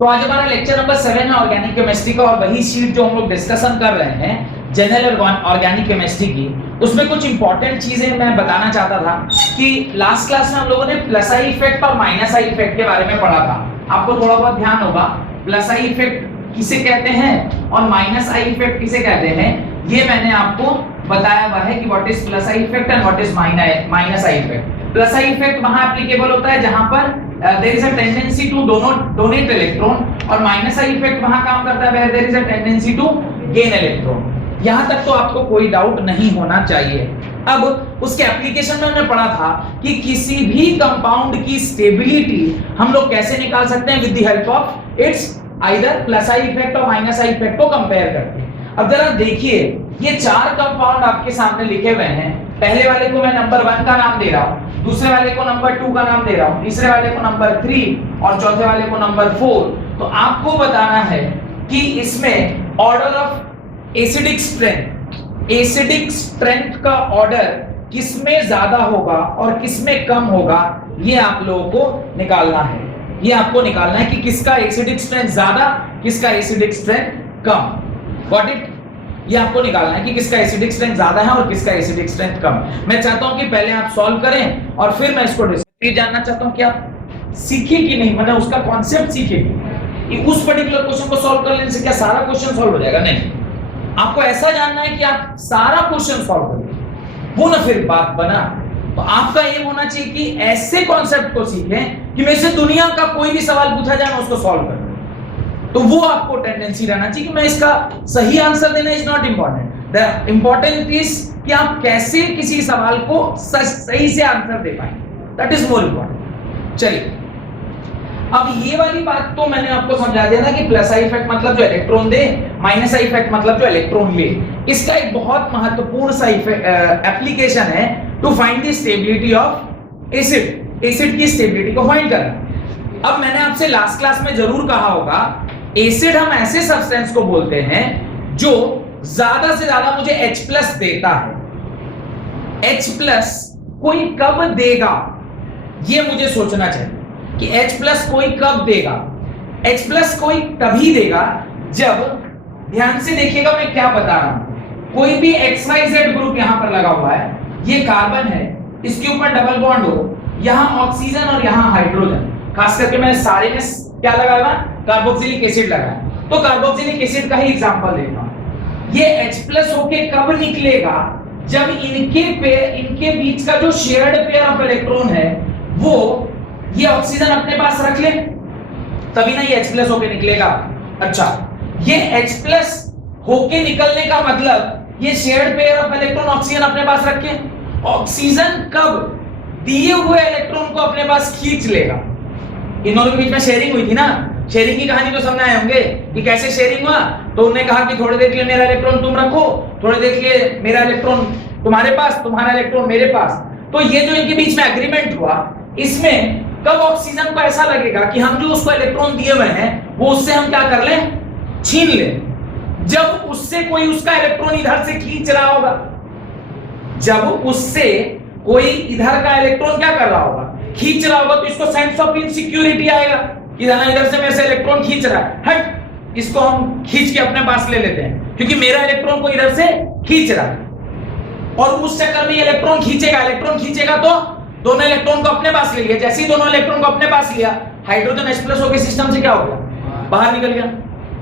तो आज हमारा लेक्चर नंबर 7 है ऑर्गेनिक केमिस्ट्री का, और वही शीट जो हम लोग डिस्कशन कर रहे हैं जनरल ऑर्गेनिक केमिस्ट्री की, उसमें कुछ इंपॉर्टेंट चीजें मैं बताना चाहता था कि लास्ट क्लास में हम लोगों ने प्लस आई इफेक्ट और माइनस आई इफेक्ट के बारे में पढ़ा था। आपको थोड़ा बहुत ध्यान होगा प्लस आई इफेक्ट किसे कहते हैं और माइनस आई इफेक्ट किसे कहते हैं, ये मैंने आपको बताया हुआ है कि what is plus I effect and what is minus I effect. Plus I effect वहां एप्लीकेबल होता है जहां पर there is a tendency to donate electron, और माइनस आई इफेक्ट वहां काम करता है where there is a tendency to gain electron. यहां तक तो आपको कोई डाउट नहीं होना चाहिए। अब उसके एप्लीकेशन में हमने पढ़ा था कि किसी भी कंपाउंड की स्टेबिलिटी हम लोग कैसे निकाल सकते हैं, with the help of its either plus I effect और माइनस आई इफेक्ट को कंपेयर करके। अब जरा देखिए, ये चार कंपाउंड आपके सामने लिखे हुए हैं। पहले वाले को मैं नंबर 1 का नाम दे रहा हूं, दूसरे वाले को नंबर 2 का नाम दे रहा हूं, तीसरे वाले को नंबर 3 और चौथे वाले को नंबर 4। तो आपको बताना है कि इसमें ऑर्डर ऑफ एसिडिक स्ट्रेंथ का ऑर्डर किसमें ज्यादा होगा और किसमें कम होगा, ये आप लोगों को निकालना है। ये आपको निकालना है कि किसका एसिडिक स्ट्रेंथ ज्यादा, किसका acidic strength come. Got it? ये आपको निकालना है कि किसका एसिडिक स्ट्रेंथ ज्यादा है और किसका एसिडिक स्ट्रेंथ कम। मैं चाहता हूं कि पहले आप सॉल्व करें और फिर मैं इसको ये जानना चाहता हूं कि आप सीखे कि नहीं, मतलब उसका कॉन्सेप्ट सीखे कि उस पर्टिकुलर क्वेश्चन को सॉल्व कर लेने से क्या सारा क्वेश्चन सॉल्व हो जाएगा? नहीं, आपको ऐसा जानना है कि आप सारा क्वेश्चन सॉल्व करें, वो ना फिर बात बना। तो आपका एम होना चाहिए कि ऐसे कॉन्सेप्ट को सीखें कि मेरे से दुनिया का कोई भी सवाल पूछा जाए मैं उसको सॉल्व करूं। तो वो आपको टेंडेंसी रहना चाहिए कि मैं इसका सही आंसर देना is not important, the important is कि आप कैसे किसी सवाल को सही से आंसर दे पाएंगे, दैट इज मोर इंपॉर्टेंट। चलिए, अब ये वाली बात तो मैंने आपको समझा दिया था कि प्लस आई इफेक्ट मतलब जो electron they, minus I effect मतलब जो इलेक्ट्रॉन ले। इसका एक बहुत महत्वपूर्ण सा एप्लीकेशन है to find the stability of acid की स्टेबिलिटी को फाइंड करना। अब मैंने आपसे लास्ट क्लास में जरूर कहा होगा, एसिड हम ऐसे सब्सटेंस को बोलते हैं जो ज्यादा से ज्यादा मुझे H+ देता है। H+ कोई कब देगा, ये मुझे सोचना चाहिए कि H+ कोई कब देगा। H+ कोई तभी देगा जब, ध्यान से देखिएगा मैं क्या बता रहा हूं, कोई भी XYZ ग्रुप यहां पर लगा हुआ है, ये कार्बन है, इसके ऊपर डबल बॉन्ड हो, यहां ऑक्सीजन और यहां हाइड्रोजन, खास करके मैं सारे में क्या लगाया, कार्बोक्सिलिक एसिड लगाया, तो कार्बोक्सिलिक एसिड का ही एग्जांपल लेता हूं। ये H+ होके कब निकलेगा, जब इनके बीच का जो शेयर्ड पेयर ऑफ इलेक्ट्रॉन है वो ये ऑक्सीजन अपने पास रख ले, तभी ना ये H+ होके निकलेगा। अच्छा, ये H+ होके निकलने का मतलब ये shared pair of electron oxygen अपने पास रखे, ऑक्सीजन कब दिए हुए इलेक्ट्रॉन को अपने पास खींच लेगा। इन दोनों के बीच में शेयरिंग हुई थी ना, शेयरिंग की कहानी तो समझ आए होंगे कि कैसे शेयरिंग हुआ। तो उन्होंने कहा कि थोड़ी देर के लिए मेरा इलेक्ट्रॉन तुम रखो, थोड़ी देर के लिए मेरा इलेक्ट्रॉन तुम्हारे पास, तुम्हारा इलेक्ट्रॉन मेरे पास। तो ये जो इनके बीच में एग्रीमेंट हुआ, इसमें कब ऑक्सीजन को ऐसा लगेगा कि हम जो उसको इलेक्ट्रॉन दिए हुए हैं वो उससे हम क्या कर लें, छीन लें। जब उससे कोई उसका इलेक्ट्रॉन इधर से खींच रहा होगा, जब उससे कोई इधर का इलेक्ट्रॉन क्या कर रहा होगा, खींच रहा होगा, तो इसको सेंस ऑफ इनसिक्योरिटी आएगा कि इधर से मेरे से इलेक्ट्रॉन खींच रहा है, हट, इसको हम खींच के अपने पास ले लेते हैं क्योंकि मेरा इलेक्ट्रॉन को इधर से खींच रहा है। और उस चक्कर में इलेक्ट्रॉन खींचेगा तो दोनों इलेक्ट्रॉन को अपने पास ले लिया। जैसे ही दोनों इलेक्ट्रॉन को अपने पास लिया, हाइड्रोजन H+ होके सिस्टम से क्या हो गया, बाहर निकल गया।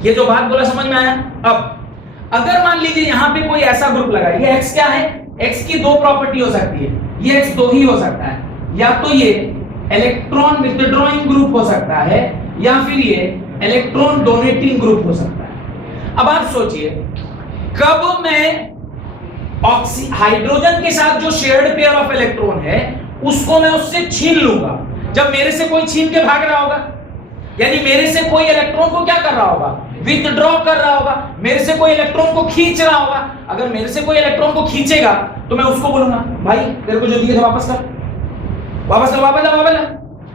ये जो बात बोला समझ में आया? अब अगर मान लीजिए यहां पे कोई ऐसा ग्रुप लगा, ये X क्या है, X की दो प्रॉपर्टी हो सकती है, ये X दो ही हो सकता है, या तो ये इलेक्ट्रॉन विथड्रॉइंग ग्रुप हो सकता है या फिर ये इलेक्ट्रॉन डोनेटिंग ग्रुप हो सकता है। अब आप सोचिए, कब मैं हाइड्रोजन के साथ जो शेयर्ड पेयर ऑफ इलेक्ट्रॉन है उसको मैं उससे छीन लूंगा, जब मेरे से कोई छीन के भाग रहा होगा, यानी मेरे से कोई इलेक्ट्रॉन को क्या कर रहा होगा, विथड्रॉ कर रहा होगा, मेरे से कोई इलेक्ट्रॉन को खींच रहा होगा। अगर मेरे से कोई इलेक्ट्रॉन को खींचेगा तो मैं उसको बोलूंगा, भाई तेरे को जो दिए थे वापस कर, वापस ला,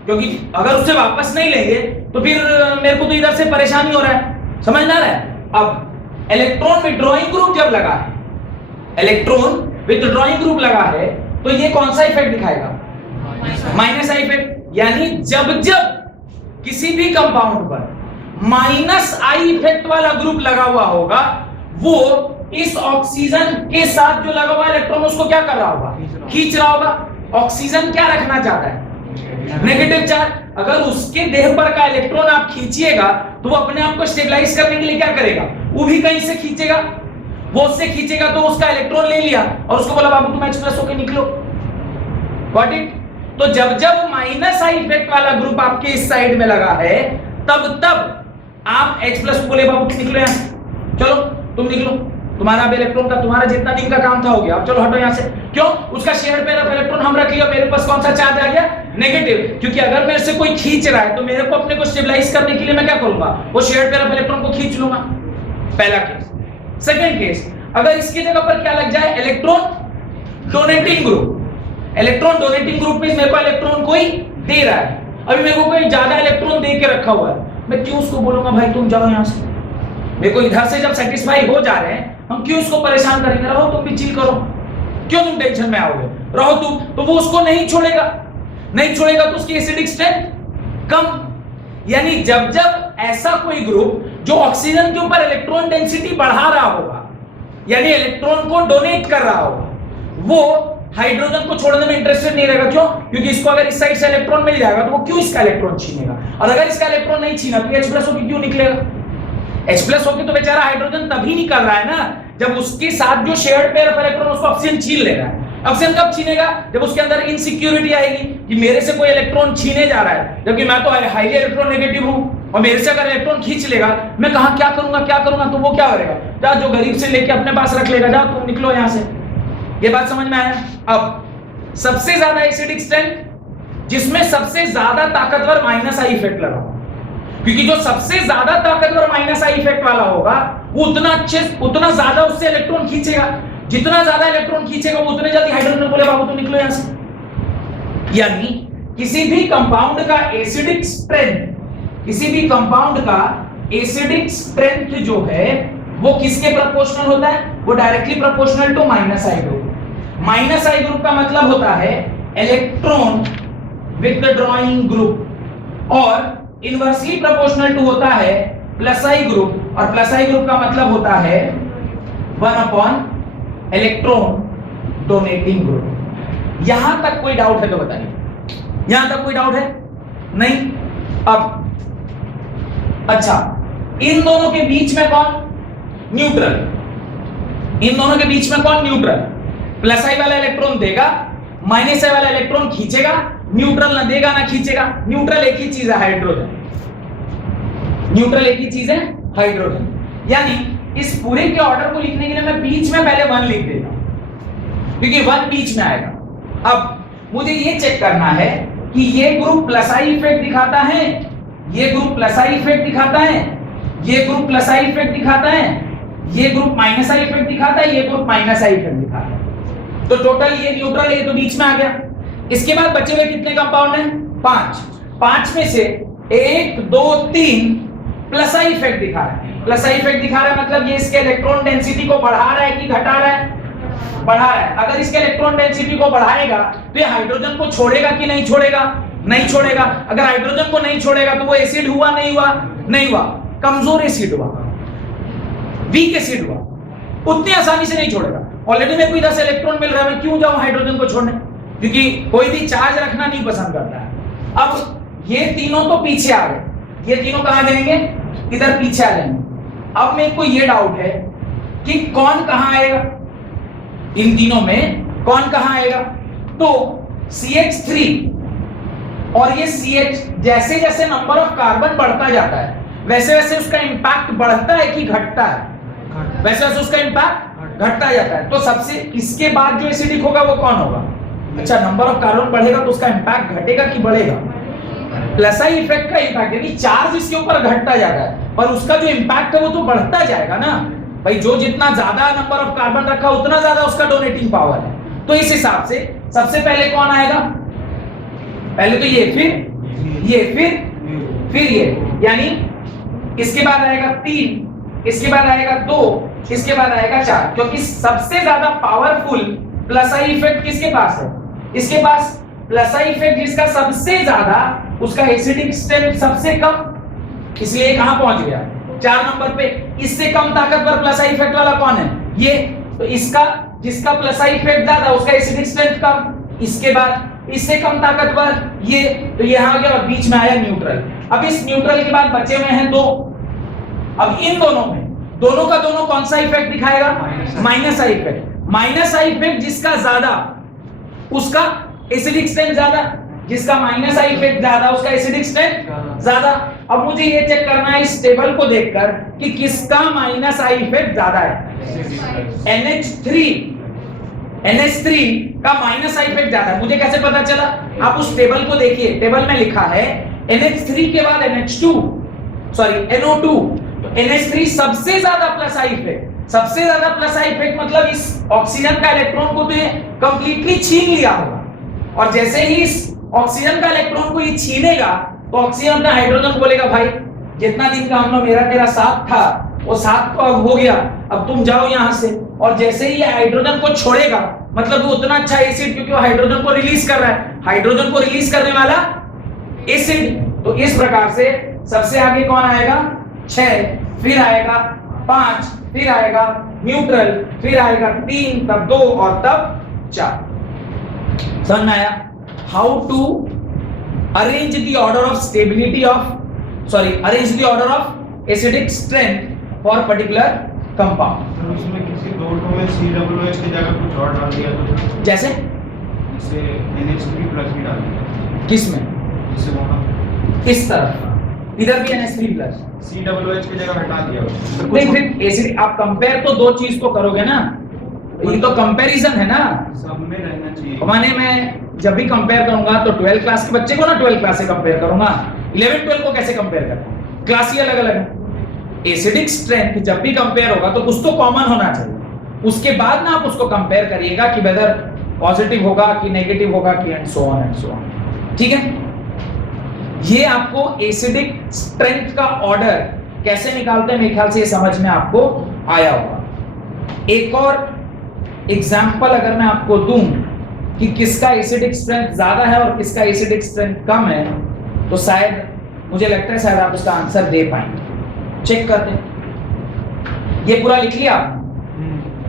क्योंकि अगर उससे वापस नहीं लेंगे तो फिर मेरे को तो इधर से परेशानी हो रहा है, समझ ना रहा है। अब इलेक्ट्रॉन विथड्रॉइंग ग्रुप जब लगा है, इलेक्ट्रॉन विथड्रॉइंग ग्रुप लगा है, तो ये कौन सा इफेक्ट दिखाएगा, माइनस आई इफेक्ट। यानी जब जब किसी भी कंपाउंड पर माइनस आई इफेक्ट वाला ग्रुप लगा हुआ होगा, वो इस ऑक्सीजन के साथ जो लगा हुआ इलेक्ट्रॉन उसको क्या कर रहा होगा, खींच रहा होगा। ऑक्सीजन क्या रखना चाहता है, नेगेटिव चार्ज। अगर उसके देह पर का इलेक्ट्रॉन आप खींचिएगा तो वो अपने आप को स्टेबलाइज करने के लिए क्या करेगा, वो भी कहीं से खींचेगा, वो उससे खींचेगा तो उसका इलेक्ट्रॉन ले लिया और उसको बोला बाबू तुम H+ होके निकलो। Got it. तो जब जब माइनस आई इफेक्ट वाला ग्रुप आपके इस साइड में लगा है तब आप H+ बोले बाबू निकलो यहां से, चलो तुम निकलो, तुम्हारा अब इलेक्ट्रॉन का तुम्हारा जितना दिन का काम था हो गया, अब चलो हटो यहां से। क्यों, उसका शेयर पेयर ऑफ इलेक्ट्रॉन हम रख लिया, मेरे पास कौन सा चार्ज आ गया, नेगेटिव। क्योंकि अगर मेरे से कोई खींच रहा है तो मेरे को अपने को स्टेबलाइज करने के लिए मैं क्या करूंगा, वो शेयर पेयर ऑफ इलेक्ट्रॉन को खींच लूंगा। पहला केस। सेकंड केस, अगर इसकी जगह पर क्या लग जाए, electron donating group. Electron donating group में मेरे को इलेक्ट्रॉन कोई दे रहा है, अभी मेरे को कोई ज्यादा इलेक्ट्रॉन दे के रखा हुआ है, मैं क्यों उसको बोलूंगा भाई तुम जाओ यहां से। मेरे को इधर से जब सेटिस्फाई हो जा रहे हैं, हम क्यों उसको परेशान करेंगे, रहो तुम भी चिल करो, क्यों तुम टेंशन में आओगे, रहो तुम। तो वो उसको नहीं छोड़ेगा, नहीं छोड़ेगा तो उसकी एसिडिक स्ट्रेंथ कम। यानी जब जब ऐसा कोई ग्रुप जो ऑक्सीजन के ऊपर इलेक्ट्रॉन डेंसिटी बढ़ा रहा होगा, यानी इलेक्ट्रॉन को डोनेट कर रहा होगा, वो हाइड्रोजन को छोड़ने में इंटरेस्टेड नहीं रहेगा। क्यों, क्योंकि इसको अगर इस साइड से इलेक्ट्रॉन मिल जाएगा तो वो क्यों इसका इलेक्ट्रॉन छीनेगा, और अगर इसका इलेक्ट्रॉन नहीं छीना तो H+ होकर क्यों निकलेगा। H+ होके तो बेचारा हाइड्रोजन तभी निकल रहा है ना जब उसके साथ जो शेयर्ड पेयर ऑफ इलेक्ट्रॉन उसको ऑक्सीजन छीन ले रहा है। ऑक्सीजन कब छीनेगा, जब उसके अंदर इनसिक्योरिटी आएगी कि मेरे से कोई इलेक्ट्रॉन छीने जा रहा है, जबकि मैं तो हाईली इलेक्ट्रॉन नेगेटिव हूं, और मेरे से अगर इलेक्ट्रॉन खींच लेगा, मैं कहां क्या करूंगा, तो वो क्या करेगा, जा जो गरीब से लेके अपने पास रख लेगा, जाओ तुम निकलो यहां से। ये बात समझ में आया। अब सबसे ज्यादा एसिडिक स्ट्रेंथ जिसमें सबसे ज्यादा ताकतवर माइनस आई इफेक्ट लगा, क्योंकि जो सबसे ज्यादा ताकतवर माइनस आई इफेक्ट वाला होगा वो उतना ज्यादा उससे इलेक्ट्रॉन खींचेगा, जितना ज्यादा इलेक्ट्रॉन खींचेगा वो उतने जल्दी हाइड्रोजन बोले बाबू तो निकलो यहां से। यानी किसी भी कंपाउंड का एसिडिक स्ट्रेंथ, किसी भी कंपाउंड का एसिडिक स्ट्रेंथ जो है वो किसके प्रोपोर्शनल होता है, वो directly proportional to minus I group. Minus I group का मतलब होता है इलेक्ट्रॉन विथड्रॉइंग ग्रुप, और इनवर्सली प्रोपोर्शनल टू होता है प्लस आई ग्रुप, और प्लस आई ग्रुप का मतलब होता है 1/, इलेक्ट्रॉन डोनेटिंग ग्रुप। यहां तक कोई डाउट है तो बताइए, यहां तक कोई डाउट है नहीं। अब अच्छा, इन दोनों के बीच में कौन न्यूट्रल, इन दोनों के बीच में कौन न्यूट्रल, प्लस आई वाला इलेक्ट्रॉन देगा, माइनस आई वाला इलेक्ट्रॉन खींचेगा, न्यूट्रल ना देगा ना खींचेगा। न्यूट्रल एक ही चीज है, हाइड्रोजन। न्यूट्रल एक ही चीज है, हाइड्रोजन। यानी इस पूरे के ऑर्डर को लिखने के लिए मैं बीच में पहले 1 लिख देता हूं, क्योंकि 1 बीच में आएगा। अब मुझे ये चेक करना है कि ये ग्रुप प्लस आई इफेक्ट दिखाता है, ये ग्रुप प्लस आई इफेक्ट दिखाता है, ये ग्रुप प्लस आई इफेक्ट दिखाता है, ये ग्रुप माइनस आई इफेक्ट दिखाता है, ये ग्रुप माइनस आई इफेक्ट दिखाता है। तो टोटल ये न्यूट्रल है, ये तो बीच में आ गया। इसके बाद बचे हुए कितने कंपाउंड हैं, 5। 5 में से 1 2 3 प्लस आई इफेक्ट दिखा रहा है। प्लस आई इफेक्ट दिखा रहा है मतलब ये इसके इलेक्ट्रॉन डेंसिटी को बढ़ा रहा है कि घटा रहा है, बढ़ा रहा है। अगर इसके इलेक्ट्रॉन डेंसिटी को बढ़ाएगा तो ये हाइड्रोजन को छोड़ेगा कि नहीं छोड़ेगा, नहीं छोड़ेगा। अगर हाइड्रोजन को नहीं छोड़ेगा तो वो एसिड हुआ नहीं हुआ, नहीं हुआ, कमजोर एसिड हुआ, वीक एसिड हुआ, उतनी आसानी से नहीं छोड़ेगा। ऑलरेडी मेरे को इधर से इलेक्ट्रॉन मिल रहा है, मैं क्यों जाऊं हाइड्रोजन को छोड़ने, क्योंकि कोई भी चार्ज रखना नहीं पसंद करता है। अब ये तीनों तो पीछे आ गए, ये तीनों कहां जाएंगे, इधर पीछे आ जाएंगे। अब मेरे को ये डाउट है कि कौन कहां आएगा, इन तीनों में कौन कहां आएगा। तो CH3 और ये CH, जैसे जैसे नंबर ऑफ कार्बन बढ़ता जाता है वैसे वैसे उसका इंपैक्ट बढ़ता है कि घटता है, वैसे वैसे उसका इंपैक्ट घटता जाता है। तो सबसे इसके बाद जो एसिडिक होगा वो कौन होगा, अच्छा नंबर ऑफ कार्बन बढ़ेगा तो उसका इंपैक्ट घटेगा कि बढ़ेगा, प्लस आई इफेक्ट का इंपैक्ट, यानी चार्ज इसके ऊपर घटता जाता है पर उसका जो इंपैक्ट है वो तो बढ़ता जाएगा ना भाई। जो जितना ज्यादा नंबर ऑफ कार्बन रखा उतना ज्यादा उसका डोनेटिंग पावर है। तो इस हिसाब से सबसे पहले कौन आएगा, पहले तो ये, फिर ये, फिर ये, यानी इसके बाद आएगा 3, इसके बाद आएगा 2, इसके बाद आएगा 4, क्योंकि सबसे ज्यादा पावरफुल प्लस आई इफेक्ट किसके पास है, इसके पास प्लस आई इफेक्ट जिसका सबसे ज्यादा, उसका एसिडिक स्ट्रेंथ सबसे कम, इसलिए ये कहां पहुंच गया 4 नंबर पे। इससे कम ताकतवर प्लस आई इफेक्ट वाला कौन है ये, तो इसका जिसका प्लस आई इफेक्ट ज्यादा उसका एसिडिक स्ट्रेंथ कम। इसके बाद इससे कम ताकतवर ये, तो ये आ गया और बीच में आया न्यूट्रल। अब इस न्यूट्रल के बाद बचे हुए हैं 2। अब इन दोनों में दोनों का दोनों कौन सा इफेक्ट दिखाएगा, minus I effect. Minus I effect जिसका ज्यादा उसका एसिडिक स्ट्रेंथ ज्यादा, जिसका माइनस आई इफेक्ट ज्यादा उसका एसिडिक स्ट्रेंथ ज्यादा। अब मुझे ये चेक करना है इस टेबल को देखकर कि किसका माइनस आई इफेक्ट ज्यादा है। NH3 का माइनस आई इफेक्ट ज्यादा है। मुझे कैसे पता चला, आप उस टेबल को देखिए, टेबल में लिखा है NH3 के बाद NO2। तो NH3 सबसे ज्यादा प्लस आई इफेक्ट, सबसे ज्यादा प्लस आई इफेक्ट मतलब इस ऑक्सीजन का इलेक्ट्रॉन को तो ये कंप्लीटली छीन लिया होगा, और जैसे ही इस ऑक्सीजन का इलेक्ट्रॉन को ये छीनेगा तो ऑक्सीजन अपना हाइड्रोजन बोलेगा भाई जितना दिन का हम लोग मेरा तेरा साथ था वो साथ तो अब हो गया, अब तुम जाओ यहां से। और जैसे ही ये हाइड्रोजन को छोड़ेगा मतलब वो उतना अच्छा एसिड, क्योंकि वो हाइड्रोजन को रिलीज कर रहा है, हाइड्रोजन को रिलीज करने वाला एसिड। तो इस प्रकार से सबसे आगे कौन आएगा 6, फिर आएगा 5, फिर आएगा न्यूट्रल, फिर आएगा 3, तब 2 और तब 4। समझ में आया how to arrange the order of stability of arrange the order of acidic strength for particular compound. उसमें किसी दो में COOH की जगह कुछ और डाल दिया तो जैसे NH3+ भी डाल दिया किसमें, जिससे वहां इस तरफ इधर भी NH3+, COOH की जगह हटा दिया नहीं फिर एसिड आप कंपेयर तो दो चीज को करोगे ना, ये तो कंपैरिजन है ना, सब में रहना चाहिए। माने मैं जब भी कंपेयर करूंगा तो 12th क्लास के बच्चे को ना 12th क्लास से कंपेयर करूंगा, 11 12 को कैसे कंपेयर करूंगा, क्लास ही अलग अलग है। एसिडिक स्ट्रेंथ जब भी कंपेयर होगा तो कुछ तो कॉमन होना चाहिए, उसके बाद ना आप उसको कंपेयर करिएगा कि वेदर पॉजिटिव होगा कि नेगेटिव होगा कि एंड सो ऑन। ठीक है, ये आपको एसिडिक स्ट्रेंथ का ऑर्डर कैसे निकालते हैं मेरे ख्याल से ये समझ में आपको आया होगा। एक और एग्जांपल अगर मैं आपको दूं कि किसका एसिडिक स्ट्रेंथ ज्यादा है और किसका एसिडिक स्ट्रेंथ कम है, तो शायद मुझे लगता है शायद आप उसका आंसर दे पाएंगे। चेक करते हैं, ये पूरा लिख लिया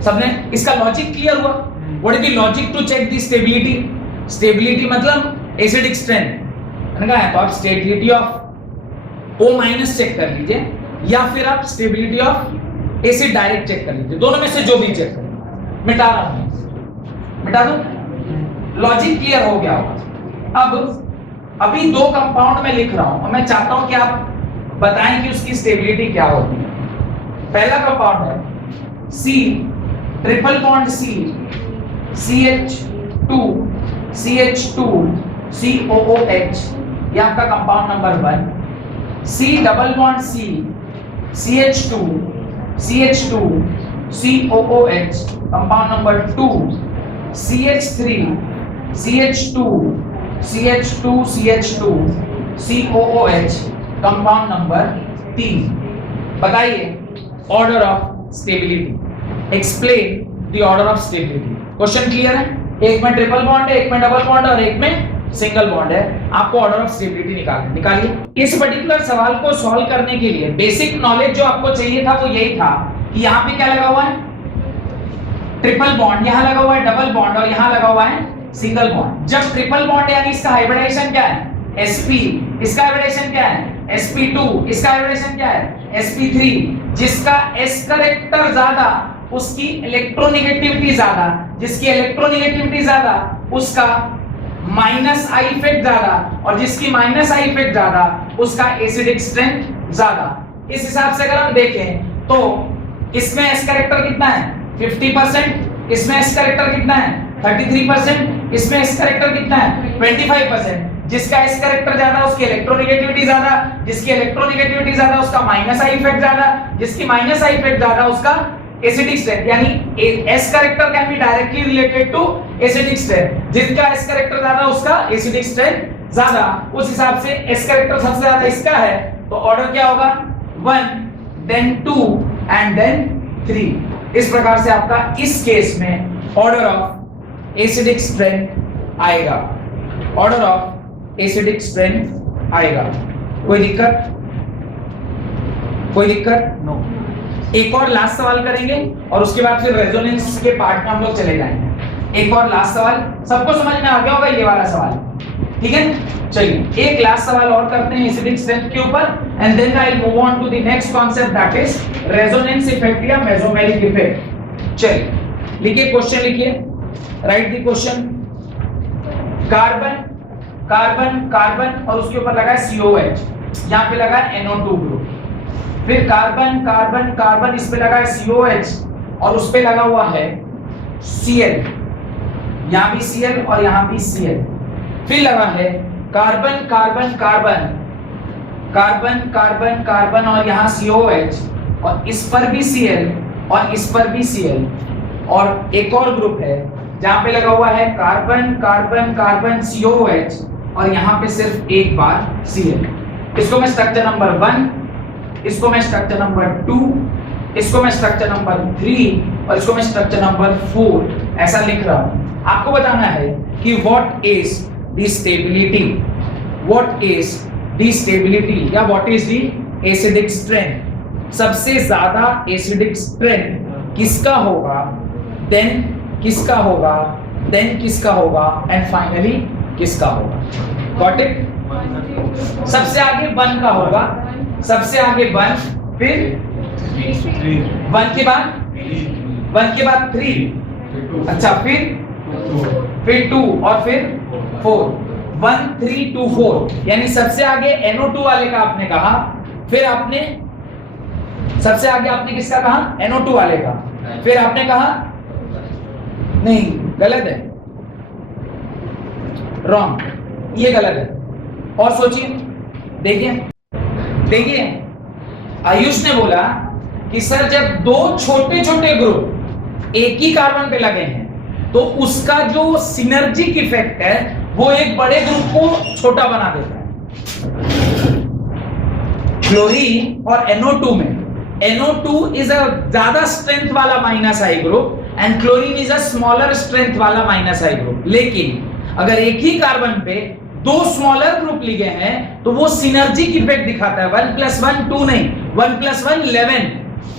सबने, इसका लॉजिक क्लियर हुआ। What is the logic to check the stability, stability मतलब एसिडिक स्ट्रेंथ है, तो आप स्टेबिलिटी ऑफ O- चेक कर लीजिए या फिर आप stability of acid direct check कर लीजिए, दोनों में से जो भी चेक करें। मिटा रहा हूं, मिटा दूं, लॉजिक क्लियर हो गया होगा। अब अभी 2 कंपाउंड में लिख रहा हूं और मैं चाहता हूं कि आप बताएं कि उसकी स्टेबिलिटी क्या होती है। पहला कंपाउंड है C triple bond C CH2 CH2 COOH, ये आपका compound number 1। C double bond C CH2 CH2 COOH, compound number 2। CH3 CH2 CH2 CH2 COOH, compound number 3। बताइए order of stability, explain the order of stability. Question clear है, एक में triple bond है, एक में double bond है और एक में सिंगल बॉन्ड है। आपको ऑर्डर ऑफ स्टेबिलिटी निकालिए। इस पर्टिकुलर सवाल को सॉल्व करने के लिए बेसिक नॉलेज जो आपको चाहिए था वो यही था कि यहाँ पे क्या लगा हुआ है, ट्रिपल बॉन्ड, यहाँ लगा हुआ है डबल बॉन्ड और यहाँ लगा हुआ है सिंगल बॉन्ड। जब ट्रिपल बॉन्ड यानी इसका हाइब्रिडाइजेशन क्या है sp, इसका हाइब्रिडाइजेशन क्या है sp2, इसका हाइब्रिडाइजेशन क्या है sp3। जिसका s कैरेक्टर ज्यादा उसकी इलेक्ट्रोनेगेटिविटी ज्यादा, जिसकी इलेक्ट्रोनेगेटिविटी ज्यादा उसका माइनस आई इफेक्ट ज्यादा, और जिसकी माइनस आई इफेक्ट ज्यादा उसका एसिडिक स्ट्रेंथ ज्यादा। इस हिसाब से अगर हम देखें तो इसमें s कैरेक्टर कितना है 50%, इसमें s कैरेक्टर कितना है 33%, इसमें s कैरेक्टर कितना है 25%। जिसका s कैरेक्टर ज्यादा उसकी इलेक्ट्रोनेगेटिविटी ज्यादा, जिसकी इलेक्ट्रोनेगेटिविटी ज्यादा उसका माइनस आई इफेक्ट ज्यादा, जिसकी माइनस आई इफेक्ट ज्यादा उसका एसिडिक स्ट्रेंथ। यानी s character can be directly related to acidic strength. जिसका s कैरेक्टर ज्यादा उसका एसिडिक स्ट्रेंथ ज्यादा, उस हिसाब से s कैरेक्टर सबसे ज्यादा इसका है तो ऑर्डर क्या होगा 1 देन 2 एंड देन 3। इस प्रकार से आपका इस केस में ऑर्डर ऑफ एसिडिक स्ट्रेंथ आएगा, ऑर्डर ऑफ एसिडिक स्ट्रेंथ आएगा। कोई दिक्कत? कोई दिक्कत? नो। एक और लास्ट सवाल करेंगे और उसके बाद फिर रेजोनेंस के पार्ट में हम लोग चले जाएंगे। एक और लास्ट सवाल, सबको समझ में आ गया होगा ये वाला सवाल, ठीक है? चलिए एक लास्ट सवाल और करते हैं एसिडिक स्ट्रेंथ के ऊपर and then I will move on to the next concept that is resonance effect या मेसोमेरिक इफेक्ट। चलिए लिखिए, क्वेश्चन लिखिए, write the question. Carbon carbon carbon और उसके ऊपर लगा है COH, यहाँ पे लगा है NO2 ग्रुप। फिर कार्बन कार्बन कार्बन, इस पे लगा है COH और उस पे लगा हुआ है Cl, यहाँ भी Cl और यहाँ भी Cl। फिर लगा है carbon carbon carbon carbon carbon carbon और यहाँ COH और इस पर भी Cl और इस पर भी Cl और एक और ग्रुप है जहाँ पे लगा हुआ है कार्बन कार्बन कार्बन COH और यहाँ पे सिर्फ एक बार Cl। इसको मैं स्ट्रक्चर नंबर 1, इसको मैं स्ट्रक्चर नंबर 2, इसको मैं स्ट्रक्चर नंबर 3 और इसको मैं स्ट्रक्चर नंबर 4 ऐसा लिख रहा हूँ। आपको बताना है कि what is the stability, what is the stability या what is the acidic strength. सबसे ज्यादा एसिडिक स्ट्रेंथ किसका होगा, देन किसका होगा, देन किसका होगा एंड फाइनली किसका होगा। Got it? सबसे आगे 1 का होगा, सबसे आगे 1, फिर 1 के बाद 3, अच्छा फिर 2 और फिर 4, 1 3 2 4, यानी सबसे आगे NO2 वाले का आपने कहा, फिर आपने सबसे आगे आपने किसका कहा, NO2 वाले का, फिर आपने कहा नहीं गलत है, रॉन्ग, ये गलत है। और सोचिए, देखिए आयुष ने बोला कि सर जब दो छोटे छोटे ग्रुप एक ही कार्बन पे लगे हैं तो उसका जो सिनर्जिक इफेक्ट है वो एक बड़े ग्रुप को छोटा बना देता है। क्लोरीन और NO2 में NO2 इज अ ज्यादा स्ट्रेंथ वाला minus I group and chlorine is a smaller strength वाला माइनस आई ग्रुप। लेकिन अगर एक ही कार्बन पे दो स्मॉलर ग्रुप लिखे हैं तो वो सिनर्जिक इफेक्ट दिखाता है। 1 + 1 2 नहीं, 1 + 1 11,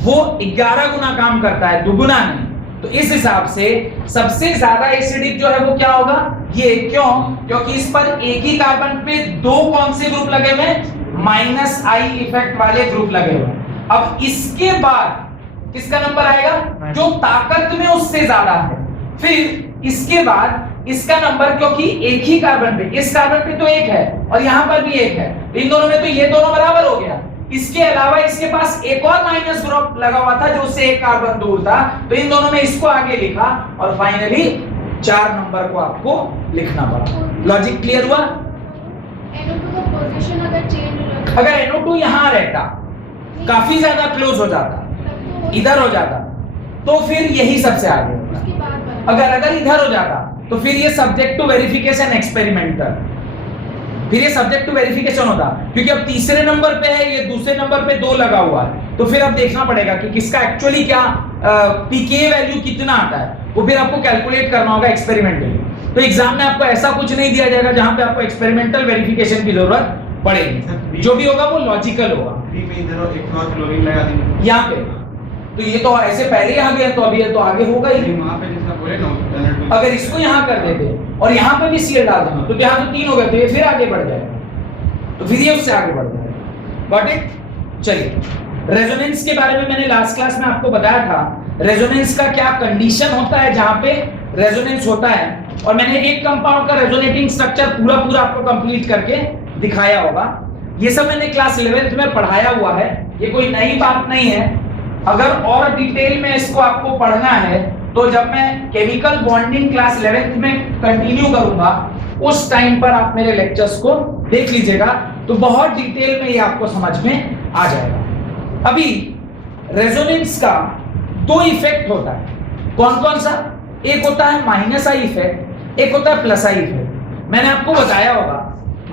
वो 11 गुना काम करता है, दुगुना नहीं। तो इस हिसाब से सबसे ज्यादा एसिडिक जो है वो क्या होगा, ये। क्यों? क्योंकि इस पर एक ही कार्बन पे दो कौन से ग्रुप लगे हुए, माइनस आई इफेक्ट वाले ग्रुप लगे हुए। अब इसके बाद किसका नंबर आएगा, जो ताकत में उससे ज्यादा है। फिर इसके बाद इसका नंबर, क्योंकि एक ही कार्बन पे, इस कार्बन पे तो एक है और यहां पर भी एक है, इन दोनों में तो ये दोनों बराबर हो गया। इसके अलावा इसके पास एक और माइनस ग्रुप लगा हुआ था जो उससे एक कार्बन दूर था, तो इन दोनों में इसको आगे लिखा और फाइनली 4 नंबर को आपको लिखना पड़ा। लॉजिक क्लियर हुआ? NO2 का पोजीशन अगर चेंज हो, अगर NO2 यहां रहता, काफी ज्यादा क्लोज हो जाता, इधर हो जाता, तो फिर यही सबसे आगे होता। उसके बाद अगर इधर हो जाता तो फिर ये सब्जेक्ट टू वेरिफिकेशन एक्सपेरिमेंटल, फिर ये सब्जेक्ट टू वेरिफिकेशन होता, क्योंकि अब तीसरे नंबर पे है, ये दूसरे नंबर पे 2 लगा हुआ है, तो फिर अब देखना पड़ेगा कि किसका एक्चुअली क्या पीके वैल्यू कितना आता है, वो फिर आपको कैलकुलेट करना होगा एक्सपेरिमेंटली। तो एग्जाम में आपको ऐसा कुछ नहीं दिया जाएगा जहां पे आपको एक्सपेरिमेंटल वेरिफिकेशन की जरूरत पड़ेगी। जो भी होगा वो लॉजिकल होगा। बी में इधर एक और क्लोरीन लगा देंगे यहाँ पे तो ये तो ऐसे पहले ही आ गया, तो अभी ये तो आगे होगा ही। वहां पे जैसा बोले ना, अगर इसको यहाँ कर देते और यहाँ पे भी Cl डाल देंगे तो यहाँ तो 3 हो गए, तो ये फिर आगे बढ़ जाएगा, तो फिर ये उससे आगे बढ़ जाएगा। Got it? चलिए, रेजोनेंस के बारे में मैंने लास्ट क्लास में आपको बताया था, रेजोनेंस का क्या कंडीशन होता है जहां पे रेजोनेंस होता है, और मैंने एक कंपाउंड का रेजोनेटिंग स्ट्रक्चर पूरा आपको कंप्लीट करके दिखाया होगा। ये सब मैंने क्लास 11th में पढ़ाया हुआ है, ये कोई नई बात नहीं है। अगर और डिटेल में इसको आपको पढ़ना है तो जब मैं केमिकल बॉन्डिंग क्लास 11th में कंटिन्यू करूंगा उस टाइम पर आप मेरे लेक्चर्स को देख लीजिएगा, तो बहुत डिटेल में ये आपको समझ में आ जाएगा। अभी रेजोनेंस का 2 इफेक्ट होता है, कौन कौन सा? एक होता है माइनस आई इफेक्ट, एक होता है प्लस आई इफेक्ट। मैंने आपको बताया होगा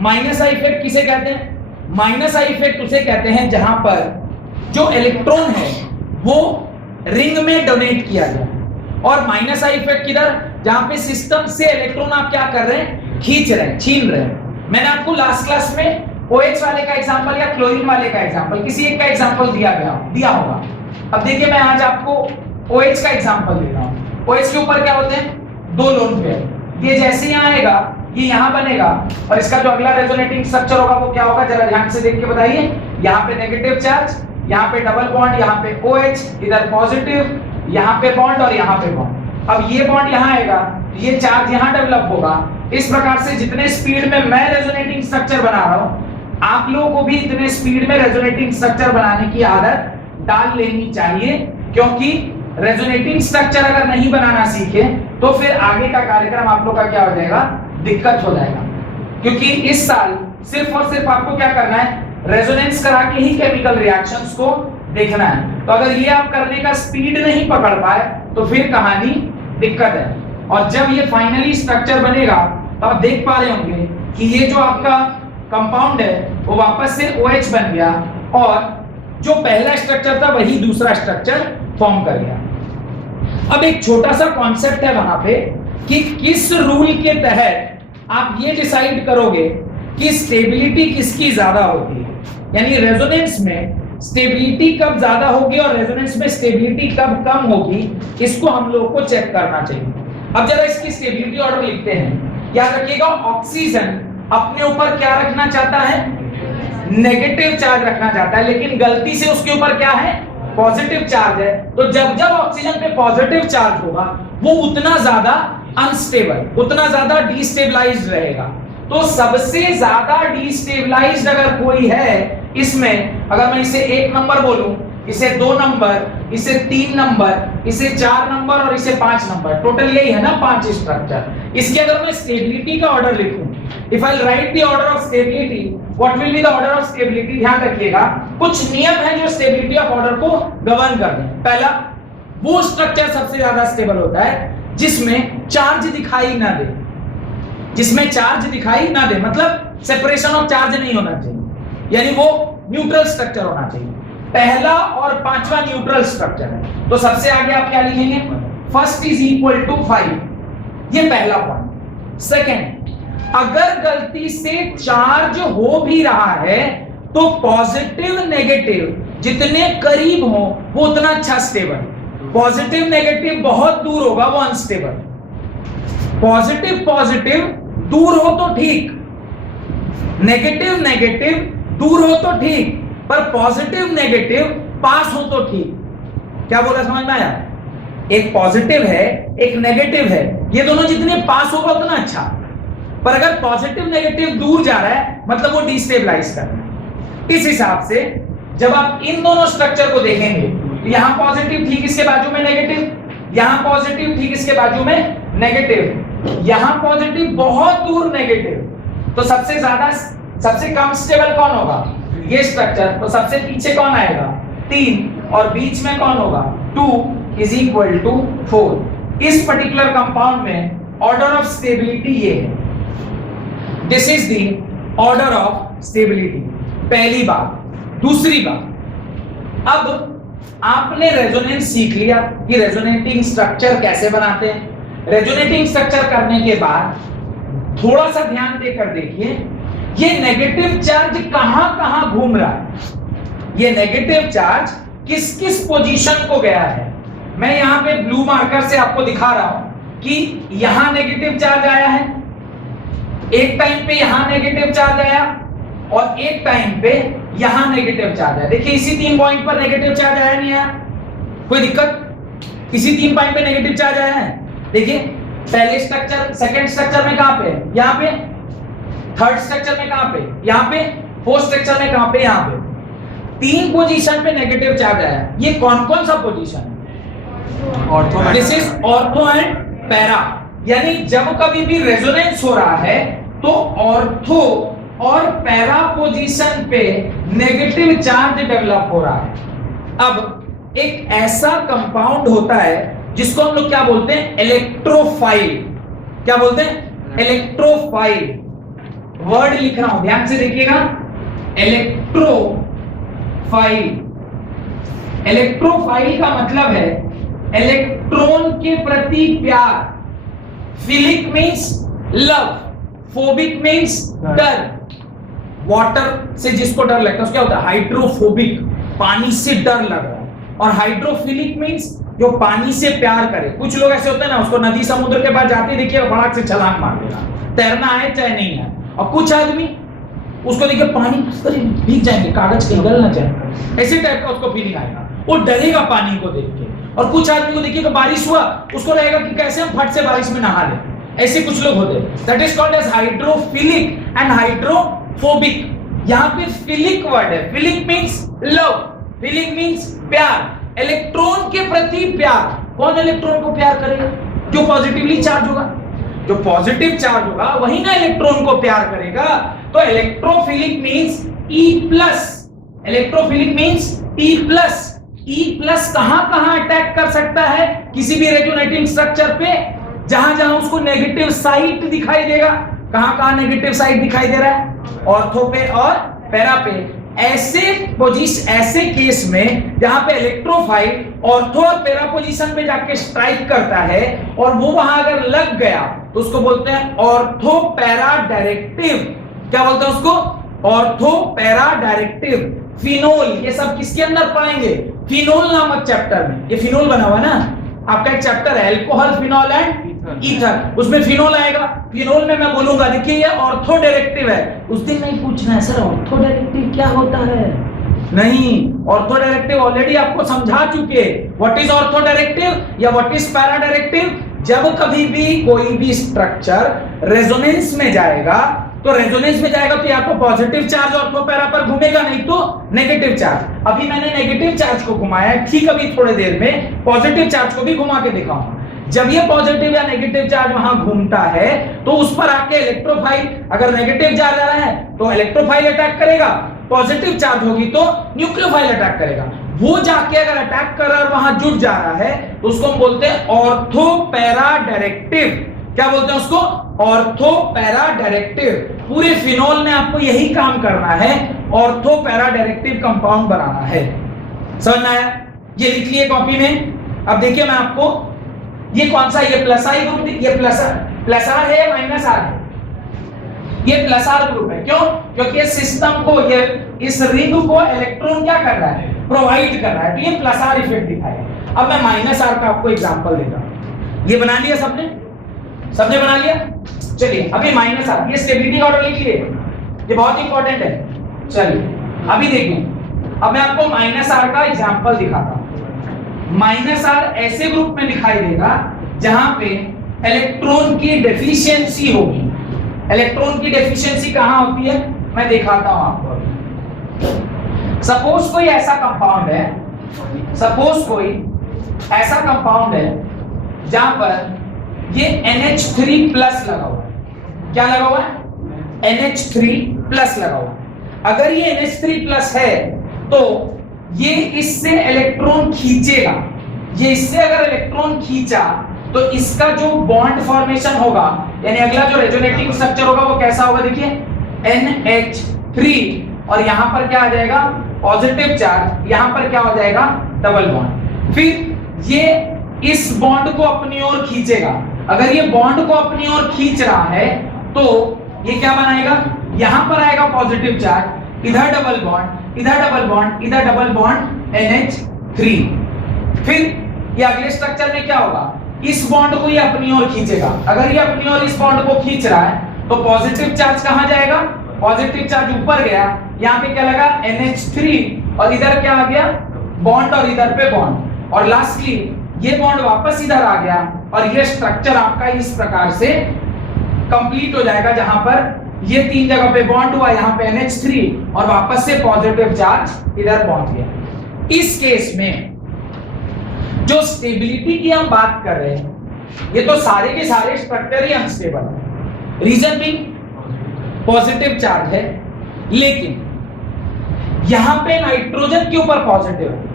माइनस आई इफेक्ट किसे कहते हैं। माइनस आई इफेक्ट उसे कहते हैं जहां पर जो इलेक्ट्रॉन है वो रिंग में डोनेट किया गया, और माइनस आई इफेक्ट किधर, जहां पे सिस्टम से इलेक्ट्रॉन आप क्या कर रहे हैं, खींच रहे हैं, छीन रहे हैं। मैंने आपको लास्ट क्लास में OH वाले का एग्जांपल या क्लोरीन वाले का एग्जांपल, किसी एक का एग्जांपल दिया होगा। अब देखिए मैं आज आपको OH का एग्जांपल दे रहा हूं। OH के ऊपर क्या होते हैं? 2 लोन पेयर। ये जैसे यहां आएगा ये यहां बनेगा और इसका जो अगला रेजोनेटिंग स्ट्रक्चर होगा वो क्या होगा, जरा ध्यान से देख के बताइए। यहां पे नेगेटिव चार्ज, यहां पे डबल बॉन्ड, यहां पे OH, इधर पॉजिटिव, यहां पे बॉन्ड और यहां पे बॉन्ड। अब ये बॉन्ड यहां आएगा, ये चार्ज यहां डेवलप होगा। इस प्रकार से जितने स्पीड में मैं रेजोनेटिंग स्ट्रक्चर बना रहा हूं, आप लोगों को भी इतने स्पीड में रेजोनेटिंग स्ट्रक्चर बनाने की आदत डाल लेनी चाहिए, क्योंकि रेजोनेटिंग स्ट्रक्चर अगर नहीं बनाना सीखे तो फिर आगे का कार्यक्रम आप लोग का क्या हो जाएगा, दिक्कत हो जाएगा। क्योंकि इस साल सिर्फ और सिर्फ आपको क्या करना है, रेजोनेंस करा के ही केमिकल रिएक्शंस को देखना है। तो अगर ये आप करने का स्पीड नहीं पकड़ पाए तो फिर कहानी दिक्कत है। और जब ये फाइनली स्ट्रक्चर बनेगा तो आप देख पा रहे होंगे कि ये जो आपका कंपाउंड है वो वापस से OH बन गया और जो पहला स्ट्रक्चर था वही दूसरा स्ट्रक्चर फॉर्म कर गया। अब एक छोटा सा कॉन्सेप्ट है वहां पे कि किस रूल के तहत आप ये डिसाइड करोगे कि स्टेबिलिटी किसकी ज्यादा होती है, यानी रेजोनेंस में स्टेबिलिटी कब ज्यादा होगी और रेजोनेंस में स्टेबिलिटी कब कम होगी, इसको हम लोग को चेक करना चाहिए। अब जरा इसकी स्टेबिलिटी ऑर्डर लिखते हैं। याद रखिएगा, ऑक्सीजन अपने ऊपर क्या रखना चाहता है, नेगेटिव चार्ज रखना चाहता है, लेकिन गलती से उसके ऊपर क्या है, पॉजिटिव चार्ज है। तो जब जब ऑक्सीजन पे पॉजिटिव चार्ज होगा वो उतना ज्यादा अनस्टेबल, उतना ज्यादा डिस्टेबलाइज्ड रहेगा। तो सबसे ज्यादा डिस्टेबलाइज्ड अगर कोई है इसमें, अगर मैं इसे 1 नंबर बोलूं, इसे 2 नंबर, इसे 3 नंबर, इसे 4 नंबर और इसे 5 नंबर, टोटल यही है ना 5 स्ट्रक्चर। इसके अगर मैं स्टेबिलिटी का ऑर्डर लिखूं, if I right the order of stability, what will be the order of stability? ध्यान रखिएगा, कुछ नियम है जो स्टेबिलिटी ऑफ ऑर्डर को गवर्न करते हैं। पहला, वो स्ट्रक्चर सबसे ज्यादा स्टेबल होता है जिसमें चार्ज दिखाई ना दे, जिसमें चार्ज दिखाई ना दे, मतलब सेपरेशन ऑफ चार्ज नहीं होना चाहिए, यानी वो न्यूट्रल स्ट्रक्चर होना चाहिए। पहला और 5वां न्यूट्रल स्ट्रक्चर है। तो सबसे आगे आप क्या लिखेंगे, फर्स्ट इज इक्वल टू 5, ये पहला पॉइंट। सेकेंड, अगर गलती से चार्ज हो भी रहा है तो पॉजिटिव नेगेटिव जितने करीब हो वो उतना अच्छा स्टेबल। पॉजिटिव नेगेटिव बहुत दूर होगा वो अनस्टेबल। पॉजिटिव पॉजिटिव दूर हो तो ठीक, नेगेटिव नेगेटिव दूर हो तो ठीक, पर पॉजिटिव नेगेटिव पास हो तो ठीक। क्या बोला, समझ में आया? एक पॉजिटिव है एक नेगेटिव है, ये दोनों जितने पास होगा उतना अच्छा, पर अगर पॉजिटिव नेगेटिव दूर जा रहा है मतलब वो डिस्टेबलाइज कर रहा है। इस हिसाब से जब आप इन दोनों स्ट्रक्चर को देखेंगे तो यहां पॉजिटिव ठीक इसके बाजू में नेगेटिव, यहां पॉजिटिव ठीक इसके बाजू में नेगेटिव, यहां पॉजिटिव बहुत दूर नेगेटिव। तो सबसे ज्यादा सबसे कम स्टेबल कौन होगा, ये स्ट्रक्चर। तो सबसे पीछे कौन आएगा, 3, और बीच में कौन होगा, 2 इज इक्वल टू 4। इस पर्टिकुलर कंपाउंड में ऑर्डर ऑफ स्टेबिलिटी ये है। This is the order of stability, पहली बात। दूसरी बात, अब आपने रेजोनेंस सीख लिया कि रेजोनेटिंग स्ट्रक्चर कैसे बनाते हैं। रेजोनेटिंग स्ट्रक्चर करने के बाद थोड़ा सा ध्यान देकर देखिए ये नेगेटिव चार्ज कहां घूम रहा है, ये नेगेटिव चार्ज किस किस पोजीशन को गया है। मैं यहां पे ब्लू मार्कर से आपको दिखा रहा हूं कि यहां नेगेटिव चार्ज आया है, एक टाइम पे यहां नेगेटिव चार्ज आया और एक टाइम पे यहां नेगेटिव चार्ज आया। देखिए इसी 3 पॉइंट पर नेगेटिव चार्ज आया नहीं आया, कोई दिक्कत? इसी 3 पॉइंट पे नेगेटिव चार्ज आया है। देखिए पहले स्ट्रक्चर, सेकंड स्ट्रक्चर में कहां पे, यहां पे, थर्ड स्ट्रक्चर में कहां पे, यहां पे, फोर्थ स्ट्रक्चर में कहां पे, यहां पे। 3 पोजीशन पे नेगेटिव चार्ज आया। ये कौन कौन सा पोजीशन है, ortho. This is ortho and para, यानी जब कभी भी रेजोनेंस हो रहा है तो ऑर्थो और पैरा पोजीशन पे नेगेटिव चार्ज डेवलप हो रहा है। अब एक ऐसा कंपाउंड होता है जिसको हम लोग क्या बोलते हैं, इलेक्ट्रोफाइल। क्या बोलते हैं, इलेक्ट्रोफाइल। वर्ड लिख रहा हूं, ध्यान से देखिएगा, इलेक्ट्रोफाइल। इलेक्ट्रोफाइल का मतलब है इलेक्ट्रॉन के प्रति प्यार। Philic means love, phobic means डर। वाटर से जिसको डर लगता है उसको क्या होता है? हाइड्रोफोबिक, पानी से डर लग रहा है। और हाइड्रोफिलिक मींस जो पानी से प्यार करे। कुछ लोग ऐसे होते हैं ना, उसको नदी समुद्र के पास जाते देखिए फटाक से छलांग मार देगा, तैरना आए चाहे नहीं आए। और कुछ आदमी उसको देखिए पानी भीग जाएंगे, कागज पिघल ना जाए, ऐसे टाइप का उसको फीलिंग आएगा, वो डरेगा पानी को देख के। और कुछ आदमी को देखिए कि बारिश हुआ, उसको रहेगा कि कैसे हम फट से बारिश में नहा लें। ऐसे कुछ लोग होते हैं। That is called as hydrophilic and hydrophobic. यहाँ पे फिलिक वर्ड है। Philic means love, philic means प्यार, इलेक्ट्रॉन के प्रति प्यार। कौन इलेक्ट्रॉन को प्यार करेगा? जो पॉजिटिवली चार्ज होगा। जो पॉजिटिव चार्ज होगा वही ना इलेक्ट्रॉन को प्यार करेगा। तो electrophilic means E+। Electrophilic means E+। E+ कहां अटैक कर सकता है? किसी भी रेजोनेटिंग स्ट्रक्चर पे जहां जहां उसको नेगेटिव साइट दिखाई देगा। कहां नेगेटिव साइट दिखाई दे रहा है? ऑर्थो पे और पैरा पे। ऐसे केस में जहां पे इलेक्ट्रोफाइल ऑर्थो और पैरा पोजीशन पे जाके स्ट्राइक करता है और वो वहां अगर लग गया तो उसको बोलते हैं ऑर्थो पैरा डायरेक्टिव। क्या बोलते हैं उसको? Ortho para directive. फिनोल, ये सब किसके अंदर पढ़ेंगे? फिनोल नामक चैप्टर में। ये फिनोल बना हुआ ना, आपका एक चैप्टर है अल्कोहल, फिनोल एंड ईथर, उसमें फिनोल आएगा। फिनोल में मैं बोलूंगा देखिए ये ऑर्थो डायरेक्टिव है। उस दिन नहीं पूछना है सर ऑर्थो डायरेक्टिव क्या होता है, नहीं। ऑर्थो डायरेक्टिव ऑलरेडी आपको समझा चुके। व्हाट इज ऑर्थो डायरेक्टिव या व्हाट इज पैरा डायरेक्टिव? जब कभी भी कोई भी स्ट्रक्चर रेजोनेंस में जाएगा तो रेजोनेंस में जाएगा तो या तो पॉजिटिव चार्ज ऑर्थो पैरा पर घूमेगा, नहीं तो नेगेटिव चार्ज। अभी मैंने नेगेटिव चार्ज को घुमाया, ठीक अभी थोड़ी देर में पॉजिटिव चार्ज को भी घुमा के दिखाऊंगा। जब ये पॉजिटिव या नेगेटिव चार्ज वहां घूमता है तो उस पर आके इलेक्ट्रोफाइल, अगर नेगेटिव चार्ज आ रहा है तो इलेक्ट्रोफाइल अटैक करेगा, पॉजिटिव चार्ज होगी तो न्यूक्लियोफाइल अटैक करेगा। वो जाके अगर अटैक कर रहा है और वहां जुड़ जा रहा है तो उसको हम बोलते हैं ऑर्थो पैरा डायरेक्टिव। क्या बोलते हैं उसको? Ortho para directive. पूरे फिनोल में आपको यही काम करना है, ऑर्थो पैरा डायरेक्टिव कंपाउंड बनाना है। समझ में आया? ये लिख लिए कॉपी में। अब देखिए मैं आपको ये कौन सा, ये प्लस आई ग्रुप, ये प्लस आर है या माइनस आर है? ये प्लस आर ग्रुप है। क्यों? क्योंकि ये सिस्टम को, ये इस रिंग को इलेक्ट्रॉन क्या कर रहा है? प्रोवाइड कर रहा है। तो ये प्लस आर इफेक्ट दिखाएगा। अब मैं माइनस आर का आपको एग्जांपल देता हूं। ये बना लिया सबने? सबने बना लिया? चलिए अभी माइनस आर, ये स्टेबिलिटी ऑर्डर लिख लिए, ये बहुत इंपॉर्टेंट है। चलिए अभी देखिए, अब मैं आपको माइनस आर का एग्जांपल दिखाता हूं। माइनस आर ऐसे ग्रुप में दिखाई देगा जहां पे इलेक्ट्रॉन की डेफिशिएंसी होगी। इलेक्ट्रॉन की डेफिशिएंसी कहां होती है मैं दिखाता हूं आपको। सपोज कोई ऐसा कंपाउंड है, सपोज कोई ऐसा कंपाउंड है जहां पर ये NH3 प्लस लगा हुआ है। क्या लगा हुआ है? NH3 प्लस लगा हुआ है। अगर ये NH3 प्लस है तो ये इससे इलेक्ट्रॉन खींचेगा। ये इससे अगर इलेक्ट्रॉन खींचा तो इसका जो बॉन्ड फॉर्मेशन होगा, यानी अगला जो रेजोनेटिंग स्ट्रक्चर होगा वो कैसा होगा? देखिए NH3 और यहां पर क्या आ जाएगा? Positive charge. यहां पर क्या हो जाएगा? Double bond. फिर ये इस बॉन्ड को अपनी ओर खींचेगा। अगर ये बॉन्ड को अपनी ओर खींच रहा है तो ये क्या बनाएगा? यहां पर आएगा पॉजिटिव चार्ज, इधर डबल बॉन्ड, इधर डबल बॉन्ड, इधर डबल बॉन्ड NH3। फिर ये अगले स्ट्रक्चर में क्या होगा? इस बॉन्ड को ये अपनी ओर खींचेगा। अगर ये अपनी ओर इस बॉन्ड को खींच रहा है तो पॉजिटिव चार्ज कहां जाएगा? पॉजिटिव चार्ज ऊपर गया, यहां पे क्या लगा? NH3 और इधर क्या आ गया? बॉन्ड और इधर पे बॉन्ड। और लास्टली ये बॉन्ड वापस इधर आ गया और ये स्ट्रक्चर आपका इस प्रकार से कंप्लीट हो जाएगा, जहां पर ये तीन जगह पे बॉन्ड हुआ, यहां पे NH3 और वापस से पॉजिटिव चार्ज इधर पहुंच गया। इस केस में जो स्टेबिलिटी की हम बात कर रहे हैं, ये तो सारे के सारे स्ट्रक्चर ही अनस्टेबल है। रीजन भी पॉजिटिव चार्ज है, लेकिन यहां पे नाइट्रोजन के ऊपर पॉजिटिव है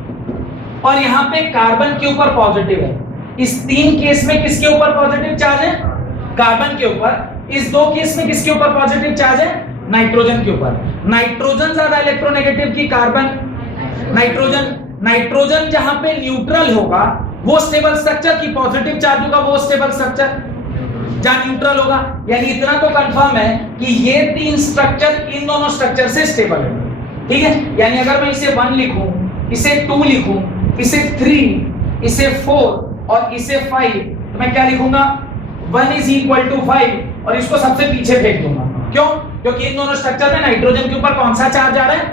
और यहां पे कार्बन के ऊपर पॉजिटिव है। इस तीन केस में किसके ऊपर पॉजिटिव चार्ज है? कार्बन के ऊपर। इस दो केस में किसके ऊपर पॉजिटिव चार्ज है? नाइट्रोजन के ऊपर। नाइट्रोजन ज्यादा इलेक्ट्रोनेगेटिव की कार्बन? नाइट्रोजन। नाइट्रोजन जहां पे न्यूट्रल होगा वो स्टेबल स्ट्रक्चर, की पॉजिटिव चार्ज होगा वो स्टेबल स्ट्रक्चर? जहां न्यूट्रल होगा। यानी इतना तो कंफर्म है कि ये तीन स्ट्रक्चर इन दोनों स्ट्रक्चर से स्टेबल है। ठीक है, यानी अगर मैं इसे 1 लिखूं, इसे 2 लिखूं, इसे 3, इसे 4 और इसे 5, तो मैं क्या लिखूंगा? 1 इज इक्वल टू 5 और इसको सबसे पीछे फेंक दूंगा। क्यों? क्योंकि इन दोनों स्ट्रक्चर में नाइट्रोजन के ऊपर कौन सा चार्ज आ रहा है?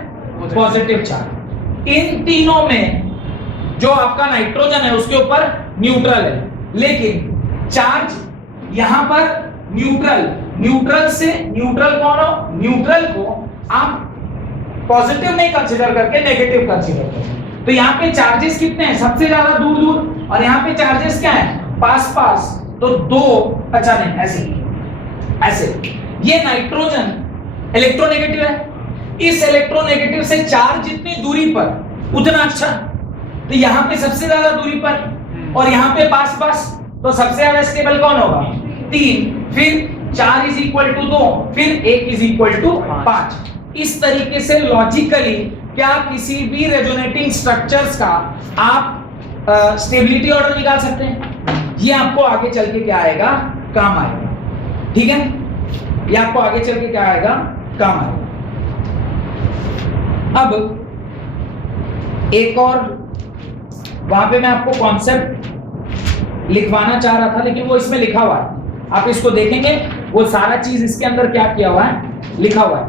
Positive charge. इन तीनों में जो आपका नाइट्रोजन है उसके ऊपर न्यूट्रल है, लेकिन चार्ज यहां पर न्यूट्रल से न्यूट्रल कौन हो? न्यूट्रल को आप पॉजिटिव नहीं कंसीडर करके नेगेटिव कंसीडर करें। तो यहाँ पे चार्जेस कितने हैं? सबसे ज्यादा दूर दूर, और यहाँ पे चार्जेस क्या है? पास पास। तो 2, अच्छा नहीं, ऐसे ये नाइट्रोजन इलेक्ट्रोनेगेटिव है। इस इलेक्ट्रोनेगेटिव से चार्ज जितनी दूरी पर उतना अच्छा। तो यहाँ पे सबसे ज्यादा दूरी पर और यहाँ पे पास पास, तो सबसे ज्यादा स्टेबल कौन होगा? 3, फिर 4 इज इक्वल टू 2, फिर 1 इज इक्वल टू 5। इस तरीके से लॉजिकली क्या किसी भी रेजोनेटिंग स्ट्रक्चर्स का आप स्टेबिलिटी ऑर्डर निकाल सकते हैं। ये आपको आगे चल के क्या आएगा? काम आएगा। ठीक है, ये आपको आगे चल के क्या आएगा? काम आएगा। अब एक और वहां पे मैं आपको कॉन्सेप्ट लिखवाना चाह रहा था, लेकिन वो इसमें लिखा हुआ है, आप इसको देखेंगे वो सारा चीज इसके अंदर क्या किया हुआ है? लिखा हुआ है।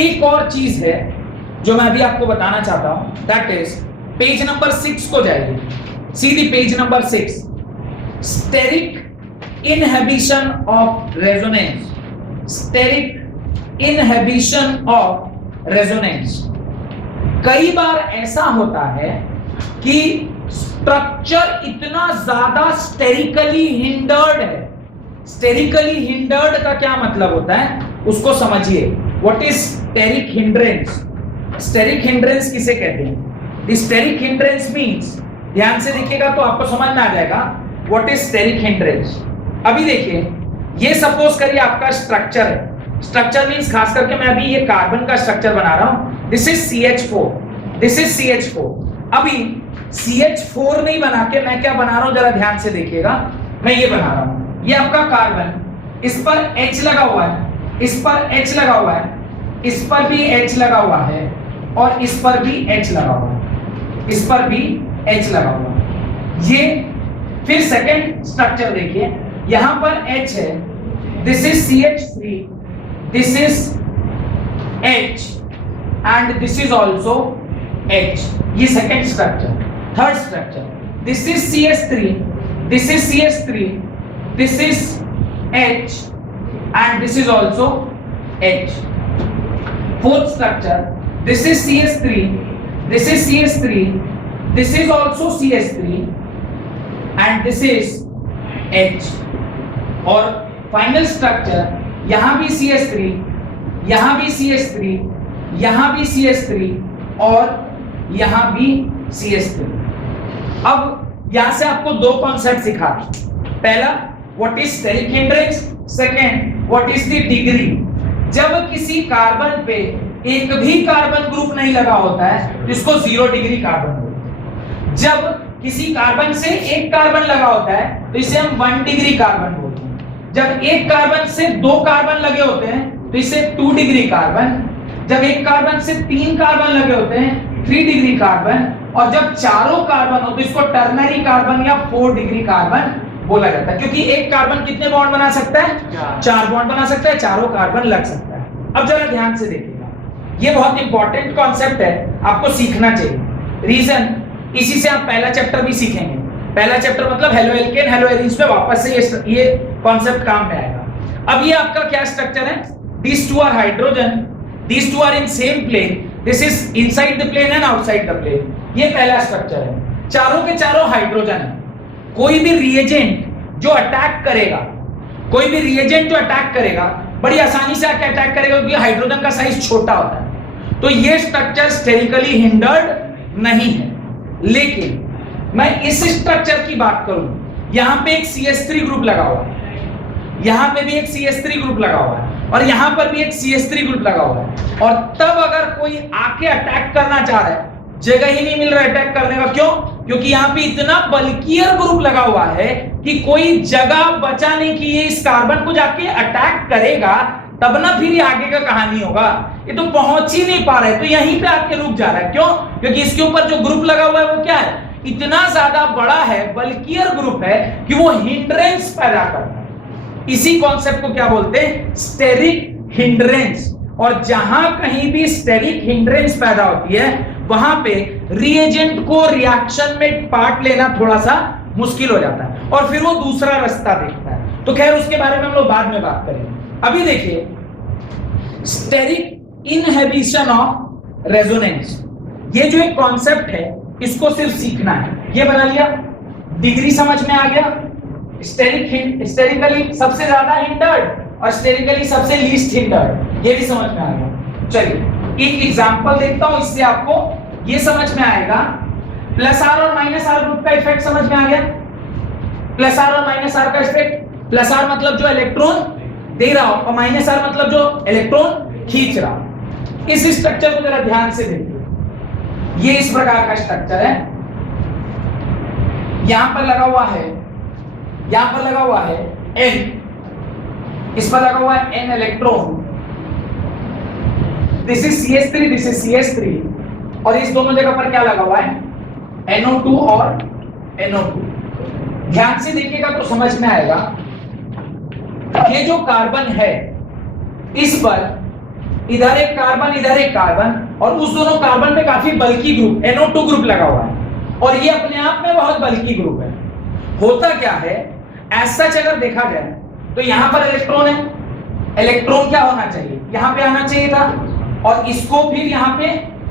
एक और चीज है जो मैं अभी आपको बताना चाहता हूं, दैट इज पेज नंबर 6 को जाइए, सीधी page number 6, steric inhibition of resonance. Steric inhibition of resonance. कई बार ऐसा होता है कि स्ट्रक्चर इतना ज्यादा स्टेरिकली हिंडर्ड है। स्टेरिकली हिंडर्ड का क्या मतलब होता है उसको समझिए। What is steric hindrance? Steric hindrance किसे कहते हैं? द स्टेरिक हिंड्रेंस मींस, ध्यान से देखिएगा तो आपको समझ में आ जाएगा व्हाट इज स्टेरिक हिंड्रेंस। अभी देखिए, ये सपोज करिए आपका स्ट्रक्चर है। स्ट्रक्चर मींस खास करके मैं अभी ये कार्बन का स्ट्रक्चर बना रहा हूं। This is CH4, this is CH4। अभी CH4 नहीं बना के मैं क्या बना रहा हूं, जरा ध्यान से देखिएगा। मैं ये बना रहा हूं, ये आपका कार्बन, इस पर H लगा हुआ है, इस पर H लगा हुआ है, इस पर भी H लगा हुआ है और इस पर भी H लगा हुआ है, इस पर भी H लगा हुआ है। ये फिर सेकंड स्ट्रक्चर देखिए, यहां पर H है, this is CH3, this is H and this is also H। ये second structure. Third structure, this is CH3, this is CH3, this is H and this is also H. Fourth structure, this is CH3, this is CH3, this is also CH3 and this is H. और final structure, यहां भी CH3, यहां भी CH3, यहां भी CH3 और यहां भी CH3। अब यहां से आपको दो कॉन्सेप्ट सिखा। पहला, what is steric hindrance, second what is the degree. जब किसी कार्बन पे एक भी कार्बन ग्रुप नहीं लगा होता है तो इसको 0 डिग्री कार्बन बोलते हैं। जब किसी कार्बन से एक कार्बन लगा होता है तो इसे हम 1 डिग्री कार्बन बोलते हैं। जब एक कार्बन से 2 कार्बन लगे होते हैं तो इसे 2 डिग्री कार्बन। जब एक कार्बन से 3 कार्बन लगे होते हैं 3 डिग्री कार्बन। और जब चारों कार्बन हो तो इसको टर्नरी कार्बन या 4 डिग्री कार्बन बोला जाता है, क्योंकि एक कार्बन कितने बॉन्ड बना सकता है? 4 बॉन्ड बना सकता है, चारों कार्बन लग सकता है। अब जरा ध्यान से देखिएगा, ये बहुत इंपॉर्टेंट कॉन्सेप्ट है, आपको सीखना चाहिए। रीजन, इसी से आप पहला चैप्टर भी सीखेंगे। पहला चैप्टर मतलब हेलो एल्केन हेलो एरीन्स पे वापस से ये कॉन्सेप्ट काम में आएगा। अब ये आपका क्या स्ट्रक्चर है? these two are hydrogen, these two are in same plane, this is inside the plane and outside the plane। ये पहला स्ट्रक्चर है। चारों के चारों हाइड्रोजन है। कोई भी रिएजेंट जो अटैक करेगा, कोई भी रिएजेंट जो अटैक करेगा बड़ी आसानी से आके अटैक करेगा, क्योंकि हाइड्रोजन का साइज छोटा होता है। तो ये स्ट्रक्चर स्टेरिकली हिंडर्ड नहीं है। लेकिन मैं इस स्ट्रक्चर की बात करूं, यहां पे एक CH3 ग्रुप लगा हुआ है, यहां पे भी एक CH3 ग्रुप लगा हुआ है और यहां पर भी एक CH3 ग्रुप लगा हुआ है। और तब अगर कोई आके अटैक करना चाह रहा है जगह ही नहीं मिल रहा अटैक करने का। क्यों? क्योंकि यहाँ पे इतना बल्कियर ग्रुप लगा हुआ है कि कोई जगह बचा नहीं कि ये इस कार्बन को जाके अटैक करेगा, तब ना फिर ये आगे का कहानी होगा। ये तो पहुंच ही नहीं पा रहा है, तो यहीं पे आके रुक जा रहा है। क्यों? क्योंकि इसके ऊपर जो ग्रुप लगा हुआ है वो क्या है, इतना ज्यादा बड़ा है, बल्कियर ग्रुप है कि वो हिंड्रेंस पैदा करता है। इसी कॉन्सेप्ट को क्या बोलते हैं, स्टेरिक हिंड्रेंस। और जहां कहीं भी स्टेरिक हिंड्रेंस पैदा होती है वहां पे रिएजेंट को रिएक्शन में पार्ट लेना थोड़ा सा मुश्किल हो जाता है और फिर वो दूसरा रास्ता देखता है। तो खैर उसके बारे में हम लोग बाद में बात करेंगे। अभी देखिए स्टेरिक इनहिबिशन ऑफ रेजोनेंस, ये जो एक कॉन्सेप्ट है इसको सिर्फ सीखना है। ये बना लिया, डिग्री समझ में आ गया। स्टेरिकली सबसे ज्यादा हिंडर्ड और स्टेरिकली सबसे लीस्ट हिंडर्ड, ये भी समझ में आ गया। चलिए एक एग्जांपल देखता हूं, इससे आपको ये समझ में आएगा। प्लस आर और माइनस आर ग्रुप का इफेक्ट समझ में आ गया। प्लस आर और माइनस आर का इफेक्ट, प्लस आर मतलब जो इलेक्ट्रॉन दे रहा हो और माइनस आर मतलब जो इलेक्ट्रॉन खींच रहा हो। इस स्ट्रक्चर को जरा ध्यान से देखिए, ये इस प्रकार का स्ट्रक्चर है। यहां पर लगा हुआ है, यहां पर लगा हुआ है N, इस पर लगा हुआ है N electron. This is CH3, this is CH3 और इस दोनों जगह पर क्या लगा हुआ है, NO2 और NO2। ध्यान से देखिएगा तो समझ में आएगा। ये जो कार्बन है इस पर इधर एक कार्बन, इधर एक कार्बन और उस दोनों कार्बन पे काफी बल्की ग्रुप NO2 ग्रुप लगा हुआ है और ये अपने आप में बहुत बल्की ग्रुप है। होता क्या है, ऐसा अगर देखा जाए तो यहां पर इलेक्ट्रॉन है, इलेक्ट्रॉन क्या होना चाहिए, यहां पे आना चाहिए था और इसको फिर यहां पे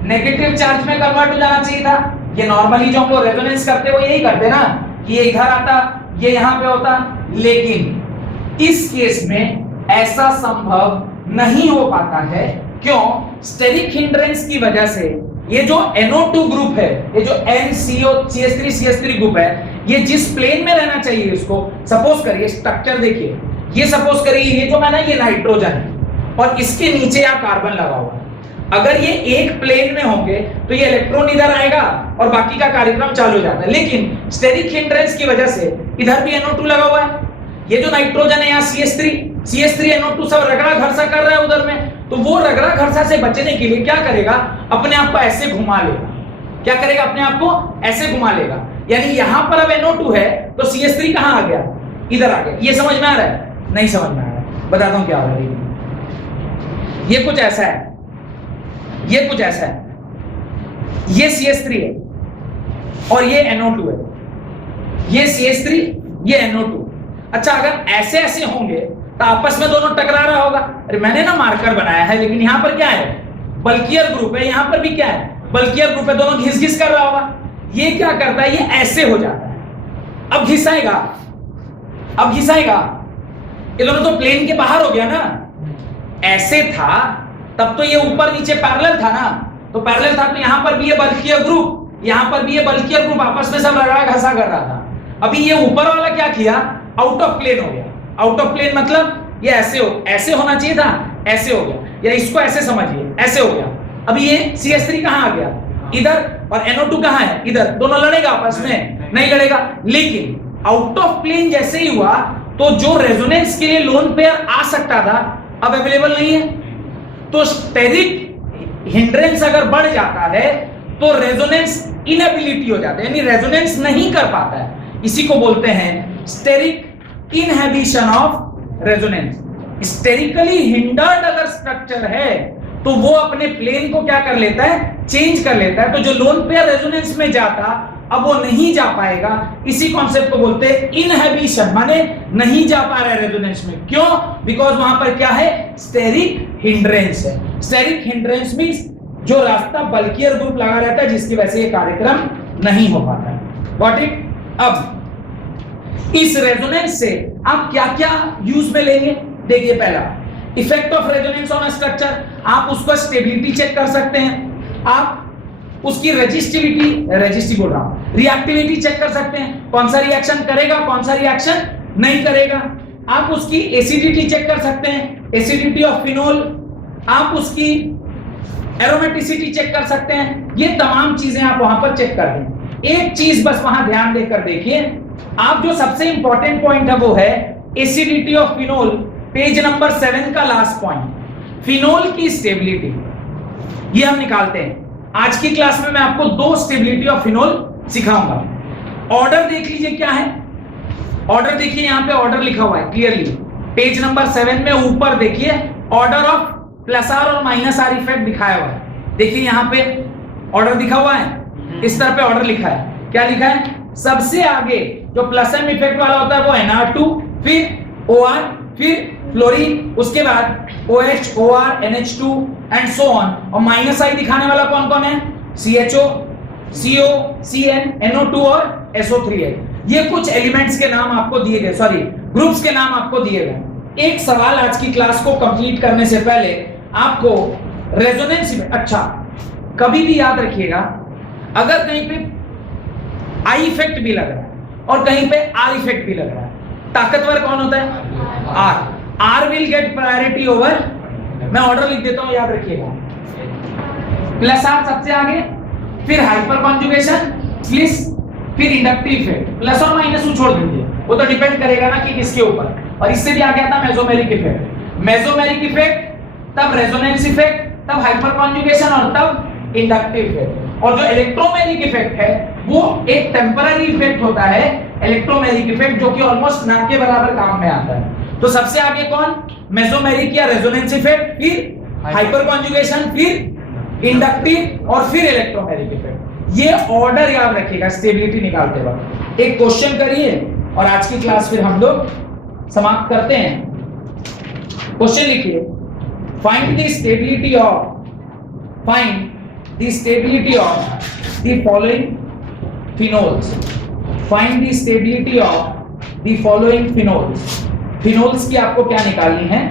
नेगेटिव चार्ज में कन्वर्ट हो जाना चाहिए था। ये नॉर्मली जो हम लोग रेजोनेंस करते वो यही करते ना कि ये इधर आता, ये यहां पे होता, लेकिन इस केस में ऐसा संभव नहीं हो पाता है। क्यों? स्टेरिक हिंड्रेंस की वजह से ये जो NO2 ग्रुप है, ये जो NCO-CH3 ग्रुप है, ये जिस प्लेन में रहना चाहिए इसको, सपोज करिए स्ट्रक्चर देखिए, ये सपोज करिए ये जो है ना ये नाइट्रोजन है और इसके नीचे यहाँ कार्बन लगा हुआ है। अगर ये एक प्लेन में होंगे तो ये इलेक्ट्रॉन इधर आएगा और बाकी का कार्यक्रम चालू हो जाता है, लेकिन स्टेरिक हिंड्रेंस की वजह से इधर भी NO2 लगा हुआ है। ये जो नाइट्रोजन है यहाँ CH3 NO2 सब रगड़ा घर्षण कर रहा है उधर में, तो वो रगड़ा घर्षण से बचने के लिए क्या करेगा, अपने आप को ऐसे घुमा लेगा। क्या करेगा, अपने आप को ऐसे घुमा लेगा। यानी यहां पर अब NO2 है तो CH3 कहां आ गया, इधर आ गया। ये समझ में आ रहा है? नहीं समझ में आ रहा है, बताता हूं क्या हो रहा है। ये कुछ ऐसा है, ये कुछ ऐसा है, ये CH3 है और ये NO2 है, ये CH3 ये NO2। अच्छा अगर ऐसे ऐसे होंगे तो आपस में दोनों टकरा रहा होगा। अरे मैंने ना मार्कर बनाया है, लेकिन यहां पर क्या है, बल्कियर ग्रुप है, यहां पर भी क्या है, बल्कियर ग्रुप है, दोनों घिस घिस कर रहा होगा। ये क्या करता है, ये ऐसे हो जाता है। अब घिसाएगा, अब घिसाएगा, ये दोनों तो प्लेन के बाहर हो गया ना। ऐसे था तब तो ये ऊपर नीचे पैरेलल था ना, तो पैरेलल था तो यहां पर भी ये बल्कियर ग्रुप, यहां पर भी ये बल्कियर ग्रुप आपस में सब रगड़ा घसा कर रहा था। अभी ये ऊपर वाला क्या किया, आउट ऑफ प्लेन हो गया। आउट ऑफ प्लेन मतलब ये ऐसे होना चाहिए था, ऐसे हो गया, या इसको ऐसे समझिए, ऐसे हो गया। अभी ये CH3 कहां आ गया, इधर, और NO2 कहां है, इधर। दोनों लड़ेगा आपस में, नहीं लड़ेगा। लेकिन आउट ऑफ प्लेन जैसे ही हुआ तो जो रेजोनेंस के लिए लोन पेयर आ सकता था अब अवेलेबल नहीं है। तो स्टेरिक हिंड्रेंस अगर बढ़ जाता है तो रेजोनेंस इनएबिलिटी हो जाता है, यानी रेजोनेंस नहीं कर पाता है। इसी को बोलते हैं steric inhibition of resonance. Sterically hindered अगर स्ट्रक्चर है तो वो अपने प्लेन को क्या कर लेता है, चेंज कर लेता है। तो जो लोन पेयर रेजोनेंस में जाता अब वो नहीं जा पाएगा। इसी कॉन्सेप्ट को बोलते हैं इनहिबिशन, माने नहीं जा पा रहा है रेजोनेंस में। क्यों? बिकॉज वहां पर क्या है, स्टेरिक हिंड्रेंस है। स्टेरिक हिंड्रेंस मींस जो रास्ता बल्कियर ग्रुप लगा रहता है जिसकी वजह से ये कार्यक्रम नहीं हो पाता है। Got it? अब इस रेजोनेंस से आप क्या क्या यूज में लेंगे, देखिए पहला effect of resonance on structure, आप उसका स्टेबिलिटी चेक कर सकते हैं, आप उसकी रेजिस्टिविटी बोल रहा हूं, रिएक्टिविटी चेक कर सकते हैं, कौन सा रिएक्शन करेगा कौन सा रिएक्शन नहीं करेगा। आप उसकी एसिडिटी चेक कर सकते हैं, एसिडिटी ऑफ फिनोल। आप उसकी एरोमेटिसिटी चेक कर सकते हैं, ये तमाम चीजें आप वहां पर चेक कर दें। एक चीज बस वहां ध्यान देकर देखिए, आप जो सबसे इंपॉर्टेंट पॉइंट है वो है acidity of phenol, page number 7 का लास्ट पॉइंट, फिनोल की स्टेबिलिटी, ये हम निकालते हैं। आज की क्लास में मैं आपको 2 स्टेबिलिटी ऑफ फिनोल सिखाऊंगा। ऑर्डर देख लीजिए क्या है, ऑर्डर देखिए, यहां पे ऑर्डर लिखा हुआ है क्लियरली, पेज नंबर 7 में ऊपर देखिए ऑर्डर ऑफ प्लस आर और माइनस आर इफेक्ट दिखाया हुआ है। देखिए यहां पे ऑर्डर दिखा हुआ है, इस तरह पे ऑर्डर लिखा है। क्या लिखा है? सबसे आगे जो प्लस एम इफेक्ट वाला होता है वो NR2, फिर OR, फिर फ्लोरीन, उसके बाद OH, OR, NH2 and so on, और माइनस आई दिखाने वाला कौन कौन है? CHO, CO, CN, NO2 और SO3 है। ये कुछ एलिमेंट्स के नाम आपको दिए गए, सॉरी ग्रुप्स के नाम आपको दिए गए। एक सवाल आज की क्लास को कंप्लीट करने से पहले आपको रेजोनेंस, अच्छा कभी भी याद रखिएगा, अगर कहीं पे आई इफेक्ट भी लग रहा है और कहीं पे आर इफेक्ट भी लग रहा है, ताकतवर कौन होता है? R will get priority over, मैं ऑर्डर लिख देता हूं याद रखिएगा, प्लस आर सबसे आगे, फिर हाइपर कॉन्जुगेशन, फिर इंडक्टिव इफेक्ट। प्लस और माइनस को छोड़ दीजिए, वो तो डिपेंड करेगा ना कि किसके ऊपर। और इससे भी आ गया था मेसोमेरिक इफेक्ट, मेसोमेरिक इफेक्ट, तब रेजोनेंस इफेक्ट, तब हाइपर कॉन्जुगेशन और तब इंडक्टिव इफेक्ट। और जो इलेक्ट्रोमेरिक इफेक्ट है वो एक टेम्पररी इफेक्ट होता है, इलेक्ट्रोमेरिक इफेक्ट, जो कि ऑलमोस्ट ना के बराबर काम में आता है। तो सबसे आगे कौन? मेसोमेरिक या रेजोनेंस इफेक्ट, फिर हाइपर कॉन्जुगेशन, फिर इंडक्टिव और फिर इलेक्ट्रोमेरिक इफेक्ट। ये ऑर्डर याद रखिएगा स्टेबिलिटी निकालते वक्त। एक क्वेश्चन करिए और आज की क्लास फिर हम लोग समाप्त करते हैं। क्वेश्चन लिखिए, find the stability of the following phenols. Find the stability of the following phenols. Phenols की आपको क्या निकालनी है?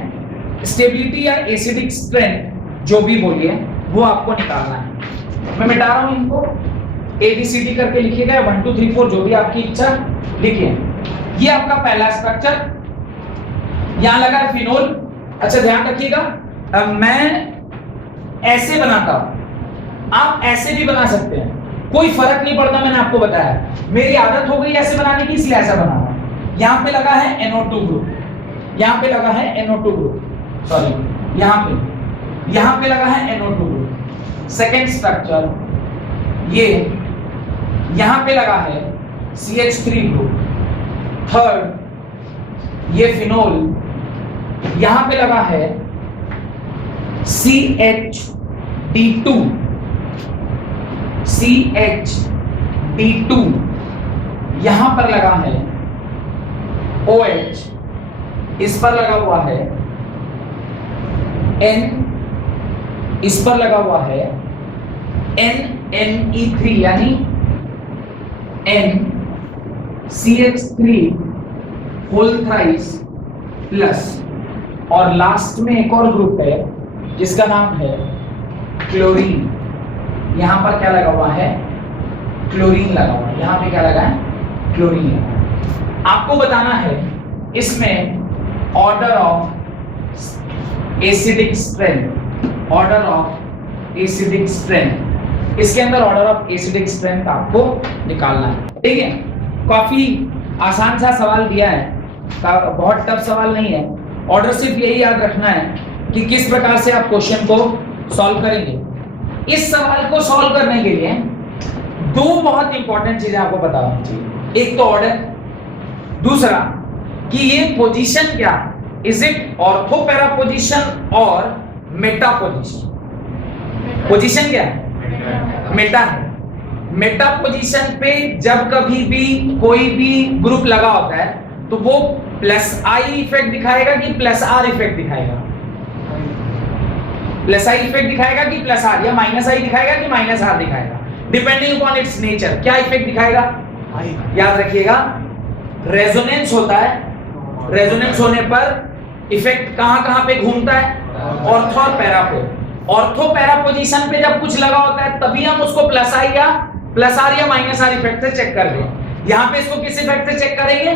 स्टेबिलिटी या एसिडिक स्ट्रेंथ जो भी बोलिए वो आपको निकालना है। मैं मिटा रहा हूं इनको, ABCD करके लिखिएगा, 1 2 3 4 जो भी आपकी इच्छा लिखिए। ये आपका पहला स्ट्रक्चर, यहां लगा है फिनोल। अच्छा ध्यान रखिएगा, मैं ऐसे बनाता हूं, आप ऐसे भी बना सकते हैं, कोई फर्क नहीं पड़ता। मैंने आपको बताया, मेरी आदत हो गई ऐसे बनाने की, इसलिए ऐसा बना रहा हूं। यहां पे लगा है NO2 ग्रुप, यहां पे लगा है NO2 ग्रुप, सॉरी यहां पे लगा है NO2 ग्रुप। सेकेंड स्ट्रक्चर, ये यहां पे लगा है CH3 ग्रुप। थर्ड, ये फिनोल, यहां पे लगा है CH_D2, यहां पर लगा है OH, इस पर लगा हुआ है N, इस पर लगा हुआ है NNE3 यानी NCH3 होल थ्राइस प्लस, और लास्ट में एक और ग्रुप है जिसका नाम है क्लोरीन। यहां पर क्या लगा हुआ है? क्लोरीन लगा हुआ है। यहां पे क्या लगा है? क्लोरीन लगा है। आपको बताना है इसमें order of acidic strength, order of acidic strength, इसके अंदर ऑर्डर ऑफ एसिडिक स्ट्रेंथ आपको निकालना है। ठीक है, काफी आसान सा सवाल दिया है, बहुत टफ सवाल नहीं है। ऑर्डर सिर्फ यही याद रखना है कि किस प्रकार से आप क्वेश्चन को सॉल्व करेंगे। इस सवाल को सॉल्व करने के लिए 2 बहुत इंपॉर्टेंट चीजें आपको पता होनी चाहिए। एक तो ऑर्डर, दूसरा कि ये पोजीशन क्या, is it ortho para position और मेटा पोजीशन। पोजीशन क्या है? मेटा है। मेटा पोजीशन पे जब कभी भी कोई भी ग्रुप लगा होता है तो वो प्लस आई इफेक्ट दिखाएगा कि प्लस आर इफेक्ट दिखाएगा? प्लस आई इफेक्ट दिखाएगा कि प्लस आर, या माइनस आई दिखाएगा कि माइनस आर दिखाएगा, डिपेंडिंग अपॉन इट्स नेचर। क्या इफेक्ट दिखाएगा? याद रखिएगा, रेजोनेंस होता है, रेजोनेंस होने पर इफेक्ट कहां पे घूमता है? ऑर्थो और पैरा पे। ऑर्थो पैरा पोजीशन पे जब कुछ लगा होता है तभी हम उसको प्लस आई या प्लस आर या माइनस आर इफेक्ट से चेक कर लें। यहां पे इसको किस इफेक्ट से चेक करेंगे?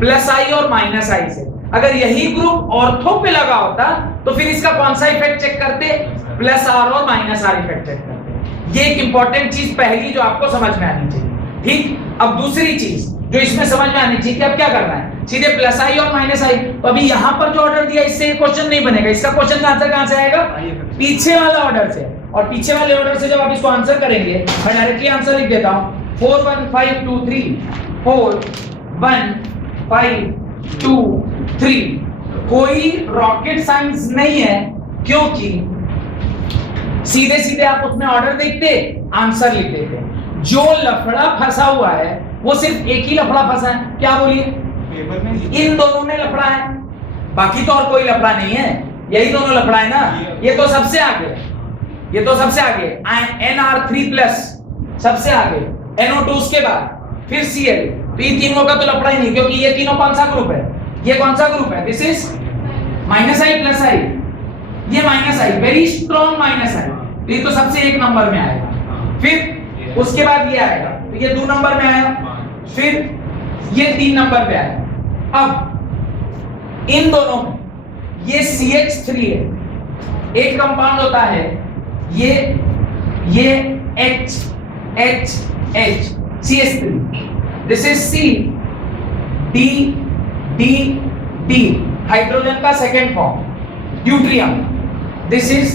प्लस आई और माइनस आई से। अगर यही ग्रुप ऑर्थो पे लगा होता तो फिर इसका कौन सा इफेक्ट चेक करते? प्लस आर और माइनस आर इफेक्टेड करते हैं। ये एक इंपॉर्टेंट चीज पहली जो आपको समझ में आनी चाहिए। ठीक, अब दूसरी चीज जो इसमें समझ में आनी चाहिए कि अब क्या करना है, सीधे प्लस आई और माइनस आई। तो अभी यहां पर जो ऑर्डर दिया इससे क्वेश्चन नहीं बनेगा, इसका क्वेश्चन का आंसर कहां से आएगा, पीछे वाला ऑर्डर से। और पीछे वाले ऑर्डर से जब आप इसको आंसर करेंगे, मैं डायरेक्टली आंसर लिख देता हूं 4 1 5 2 3 4 1 5 2 3। कोई रॉकेट साइंस नहीं है, क्योंकि सीधे सीधे आप उसमें ऑर्डर देखते, आंसर लिख देते। जो लफड़ा फंसा हुआ है वो सिर्फ एक ही लफड़ा फंसा है, क्या बोलिए, पेपर में इन दोनों में लफड़ा है, बाकी तो और कोई लफड़ा नहीं है, यही दोनों लफड़ा है ना। ये तो सबसे आगे, ये तो सबसे आगे NR3+ सबसे आगे, NO2 उसके बाद, फिर Cl। तो ये तीनों का तो लफड़ा ही नहीं, क्योंकि ये तीनों कौन सा ग्रुप है, ये कौन सा ग्रुप है, दिस इज -I+I, ये -I, वेरी स्ट्रॉन्ग -I। तो ये तो सबसे एक नंबर में आएगा, फिर उसके बाद ये आएगा, तो ये 2 नंबर में आया, फिर ये 3 नंबर पे आया। अब इन दोनों में ये CH3 है, एक कंपाउंड होता है ये H CH3, this is D hydrogen का second form, deuterium, this is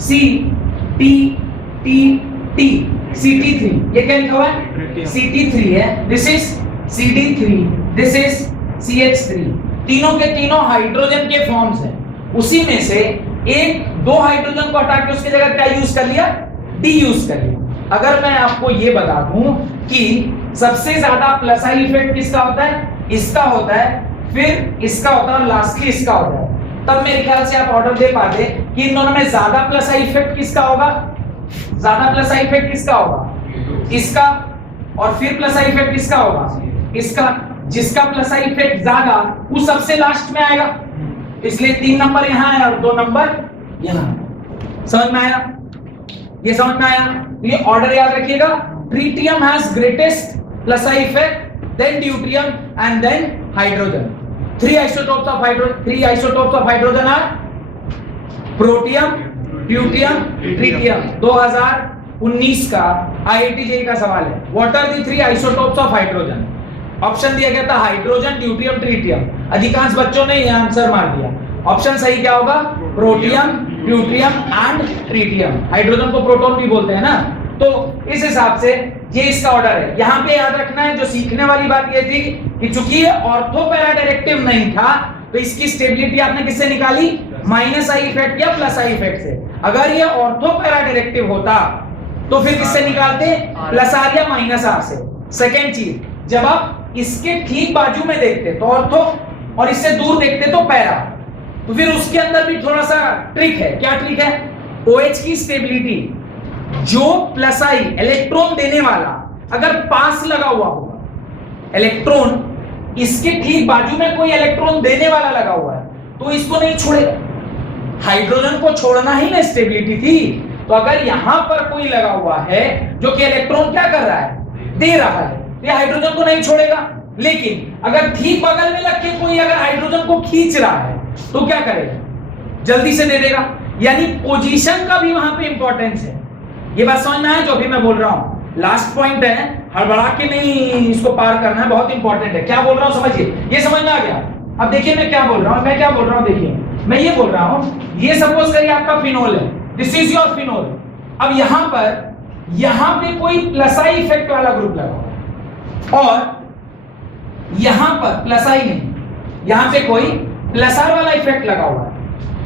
CT3, ये क्या लिखा हुआ है, CT3 है, this is CD3, this is CH3। तीनों के तीनों हाइड्रोजन के फॉर्म्स हैं। उसी में से एक 2 हाइड्रोजन को हटा के उसकी जगह क्या यूज कर लिया, D यूज कर लिया। अगर मैं आपको ये बता दूं कि सबसे ज्यादा प्लस आई इफेक्ट किसका होता है, इसका होता है, फिर इसका होता है, लास्टली इसका होता है, तब मेरे ख्याल से आप ऑर्डर दे पाते कि इन दोनों में ज्यादा प्लस आई इफेक्ट किसका होगा, ज्यादा प्लस आई इफेक्ट किसका होगा, इसका, और फिर प्लस आई इफेक्ट किसका होगा, इसका। जिसका प्लस आई इफेक्ट ज्यादा वो सबसे लास्ट में आएगा, इसलिए 3 नंबर यहां है और 2 नंबर यहां। समझ में आया, ये समझ में आया। ये ऑर्डर याद रखिएगा, tritium has greatest plus I effect, then deuterium and then hydrogen. 3 isotopes of hydrogen are protium, deuterium, tritium. 2019 का IIT JEE का सवाल है, what are the 3 isotopes of hydrogen। Option दिया गया था हाइड्रोजन, ड्यूटियम, ट्रीटियम। अधिकांश बच्चों ने यह आंसर मार दिया। ऑप्शन सही क्या होगा, protium, deuterium and tritium. Hydrogen को प्रोटॉन भी बोलते हैं ना। तो इस हिसाब से ये इसका ऑर्डर है। यहां पे याद रखना है, जो सीखने वाली बात ये थी कि चूंकि ये ऑर्थो पैरा डायरेक्टिव नहीं था, तो इसकी स्टेबिलिटी आपने किससे निकाली, -I इफेक्ट या +I इफेक्ट से। अगर ये ऑर्थो पैरा डायरेक्टिव होता तो फिर किससे निकालते, +R या -R से। सेकेंड चीज, जब आप इसके ठीक बाजू में देखते तो ऑर्थो, और इससे दूर देखते तो पैरा, तो फिर उसके अंदर भी थोड़ा सा ट्रिक है। क्या ट्रिक है, OH की स्टेबिलिटी, जो +I इलेक्ट्रॉन देने वाला अगर पास लगा हुआ होगा, इलेक्ट्रॉन इसके ठीक बाजू में कोई इलेक्ट्रॉन देने वाला लगा हुआ है, तो इसको नहीं छोड़ेगा। हाइड्रोजन को छोड़ना ही ना स्टेबिलिटी थी। तो अगर यहां पर कोई लगा हुआ है जो कि इलेक्ट्रॉन क्या कर रहा है, दे रहा है, ये हाइड्रोजन को नहीं छोड़ेगा। लेकिन अगर ठीक बगल में लग के कोई अगर हाइड्रोजन को खींच रहा है तो क्या करेगा, जल्दी से दे देगा। यानी पोजीशन का भी वहां पे इंपॉर्टेंस है। ये बात समझ में आया जो अभी मैं बोल रहा हूं। लास्ट पॉइंट है, हड़बड़ा के नहीं इसको पार करना है, बहुत इंपॉर्टेंट है। क्या बोल रहा हूं समझिए, ये समझ में आ गया। अब देखिए मैं क्या बोल रहा हूं, देखिए मैं ये बोल रहा हूं, ये सपोज करिए आपका फिनोल है, दिस इज योर फिनोल। अब यहां पे कोई +I इफेक्ट वाला ग्रुप लगा हुआ है, और यहां पर +I नहीं, यहां पे कोई +R वाला इफेक्ट लगा हुआ है,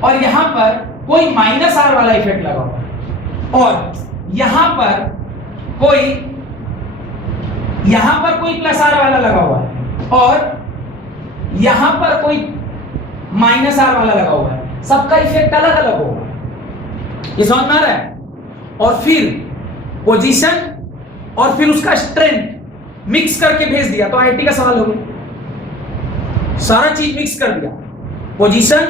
और यहां पर कोई -R वाला इफेक्ट लगा हुआ है, और यहां पर कोई +R वाला लगा हुआ है, और यहां पर कोई -R वाला लगा हुआ है। सबका इफेक्ट अलग अलग होगा, ये समझ में आ रहा है। और फिर पोजीशन और फिर उसका स्ट्रेंथ मिक्स करके भेज दिया तो IIT का सवाल हो गया। सारा चीज मिक्स कर दिया, पोजीशन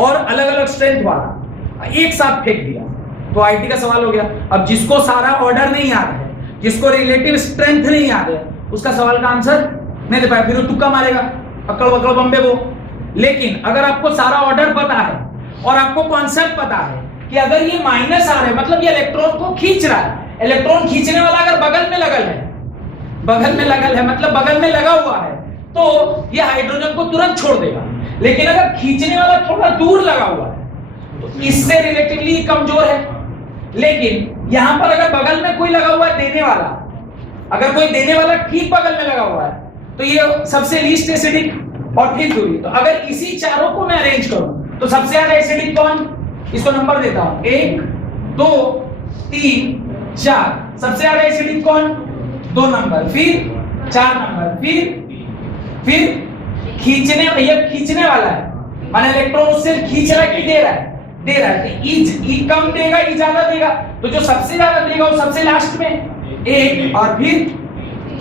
और अलग अलग स्ट्रेंथ वाला एक साथ फेंक दिया तो IIT का सवाल हो गया। अब जिसको सारा ऑर्डर नहीं याद है, जिसको रिलेटिव स्ट्रेंथ नहीं याद है, उसका सवाल का आंसर नहीं दे पाया, फिर वो तुक्का मारेगा, अक्कड़ बक्कड़ बम्बे वो। लेकिन अगर आपको सारा ऑर्डर पता है और आपको कॉन्सेप्ट पता है कि अगर ये माइनस आ रहा है मतलब ये इलेक्ट्रॉन को खींच रहा है। इलेक्ट्रॉन खींचने वाला अगर बगल में लगल है, बगल में लगल है मतलब बगल में लगा हुआ है, तो ये हाइड्रोजन को तुरंत छोड़ देगा। लेकिन अगर खींचने वाला थोड़ा दूर लगा हुआ है तो इससे रिलेटिवली कमजोर है। लेकिन यहां पर अगर बगल में कोई लगा हुआ है देने वाला, अगर कोई देने वाला ठीक बगल में लगा हुआ है तो ये सबसे लीस्ट एसिडिक और ठीक दूरी। तो अगर इसी चारों को मैं अरेंज करूं तो सबसे ज्यादा एसिडिक कौन, इसको नंबर देता हूं 1 2 3 4। सबसे ज्यादा एसिडिक कौन, 2 नंबर, फिर 4 नंबर, फिर खींचने, ये खींचने वाला है माने इलेक्ट्रॉन उससे खींच रहा है कि दे रहा है, दे रहा है। तो ई कम देगा ई ज्यादा देगा, तो जो सबसे ज्यादा देगा वो सबसे लास्ट में 1 और फिर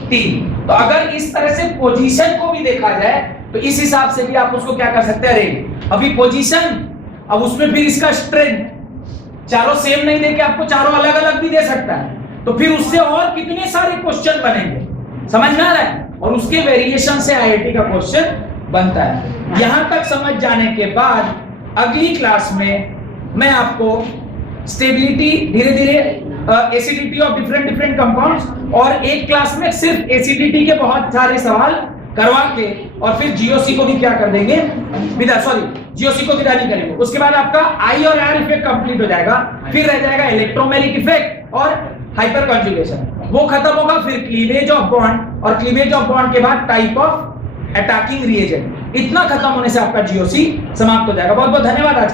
3। तो अगर इस तरह से पोजीशन को भी देखा जाए तो इस हिसाब से भी आप उसको क्या कर सकते हैं, अरेंज। अभी पोजीशन, अब उसमें फिर इसका स्ट्रेंथ, चारों सेम नहीं देके आपको चारों अलग अलग भी दे सकता है, तो फिर उससे और कितने सारे क्वेश्चन बनेंगे, समझ में आ रहा है। और उसके वेरिएशन से आईआईटी का क्वेश्चन बनता है। यहां तक समझ जाने के बाद अगली क्लास में मैं आपको स्टेबिलिटी, धीरे धीरे एसिडिटी ऑफ डिफरेंट कंपाउंड्स, और एक क्लास में सिर्फ एसिडिटी के बहुत सारे सवाल करवा के और फिर जीओसी को भी क्या कर देंगे, जीओसी को विदा नहीं करेंगे। उसके बाद आपका आई और आर इफेक्ट कंप्लीट हो जाएगा, फिर रह जाएगा इलेक्ट्रोमेरिक इफेक्ट और हाइपर कॉन्जुगेशन, वो खत्म होगा। फिर क्लीवेज ऑफ बॉन्ड, और क्लीवेज ऑफ बॉन्ड के बाद टाइप ऑफ अटैकिंग रिएजेंट। इतना खत्म होने से आपका जीओसी समाप्त हो जाएगा। बहुत बहुत धन्यवाद आज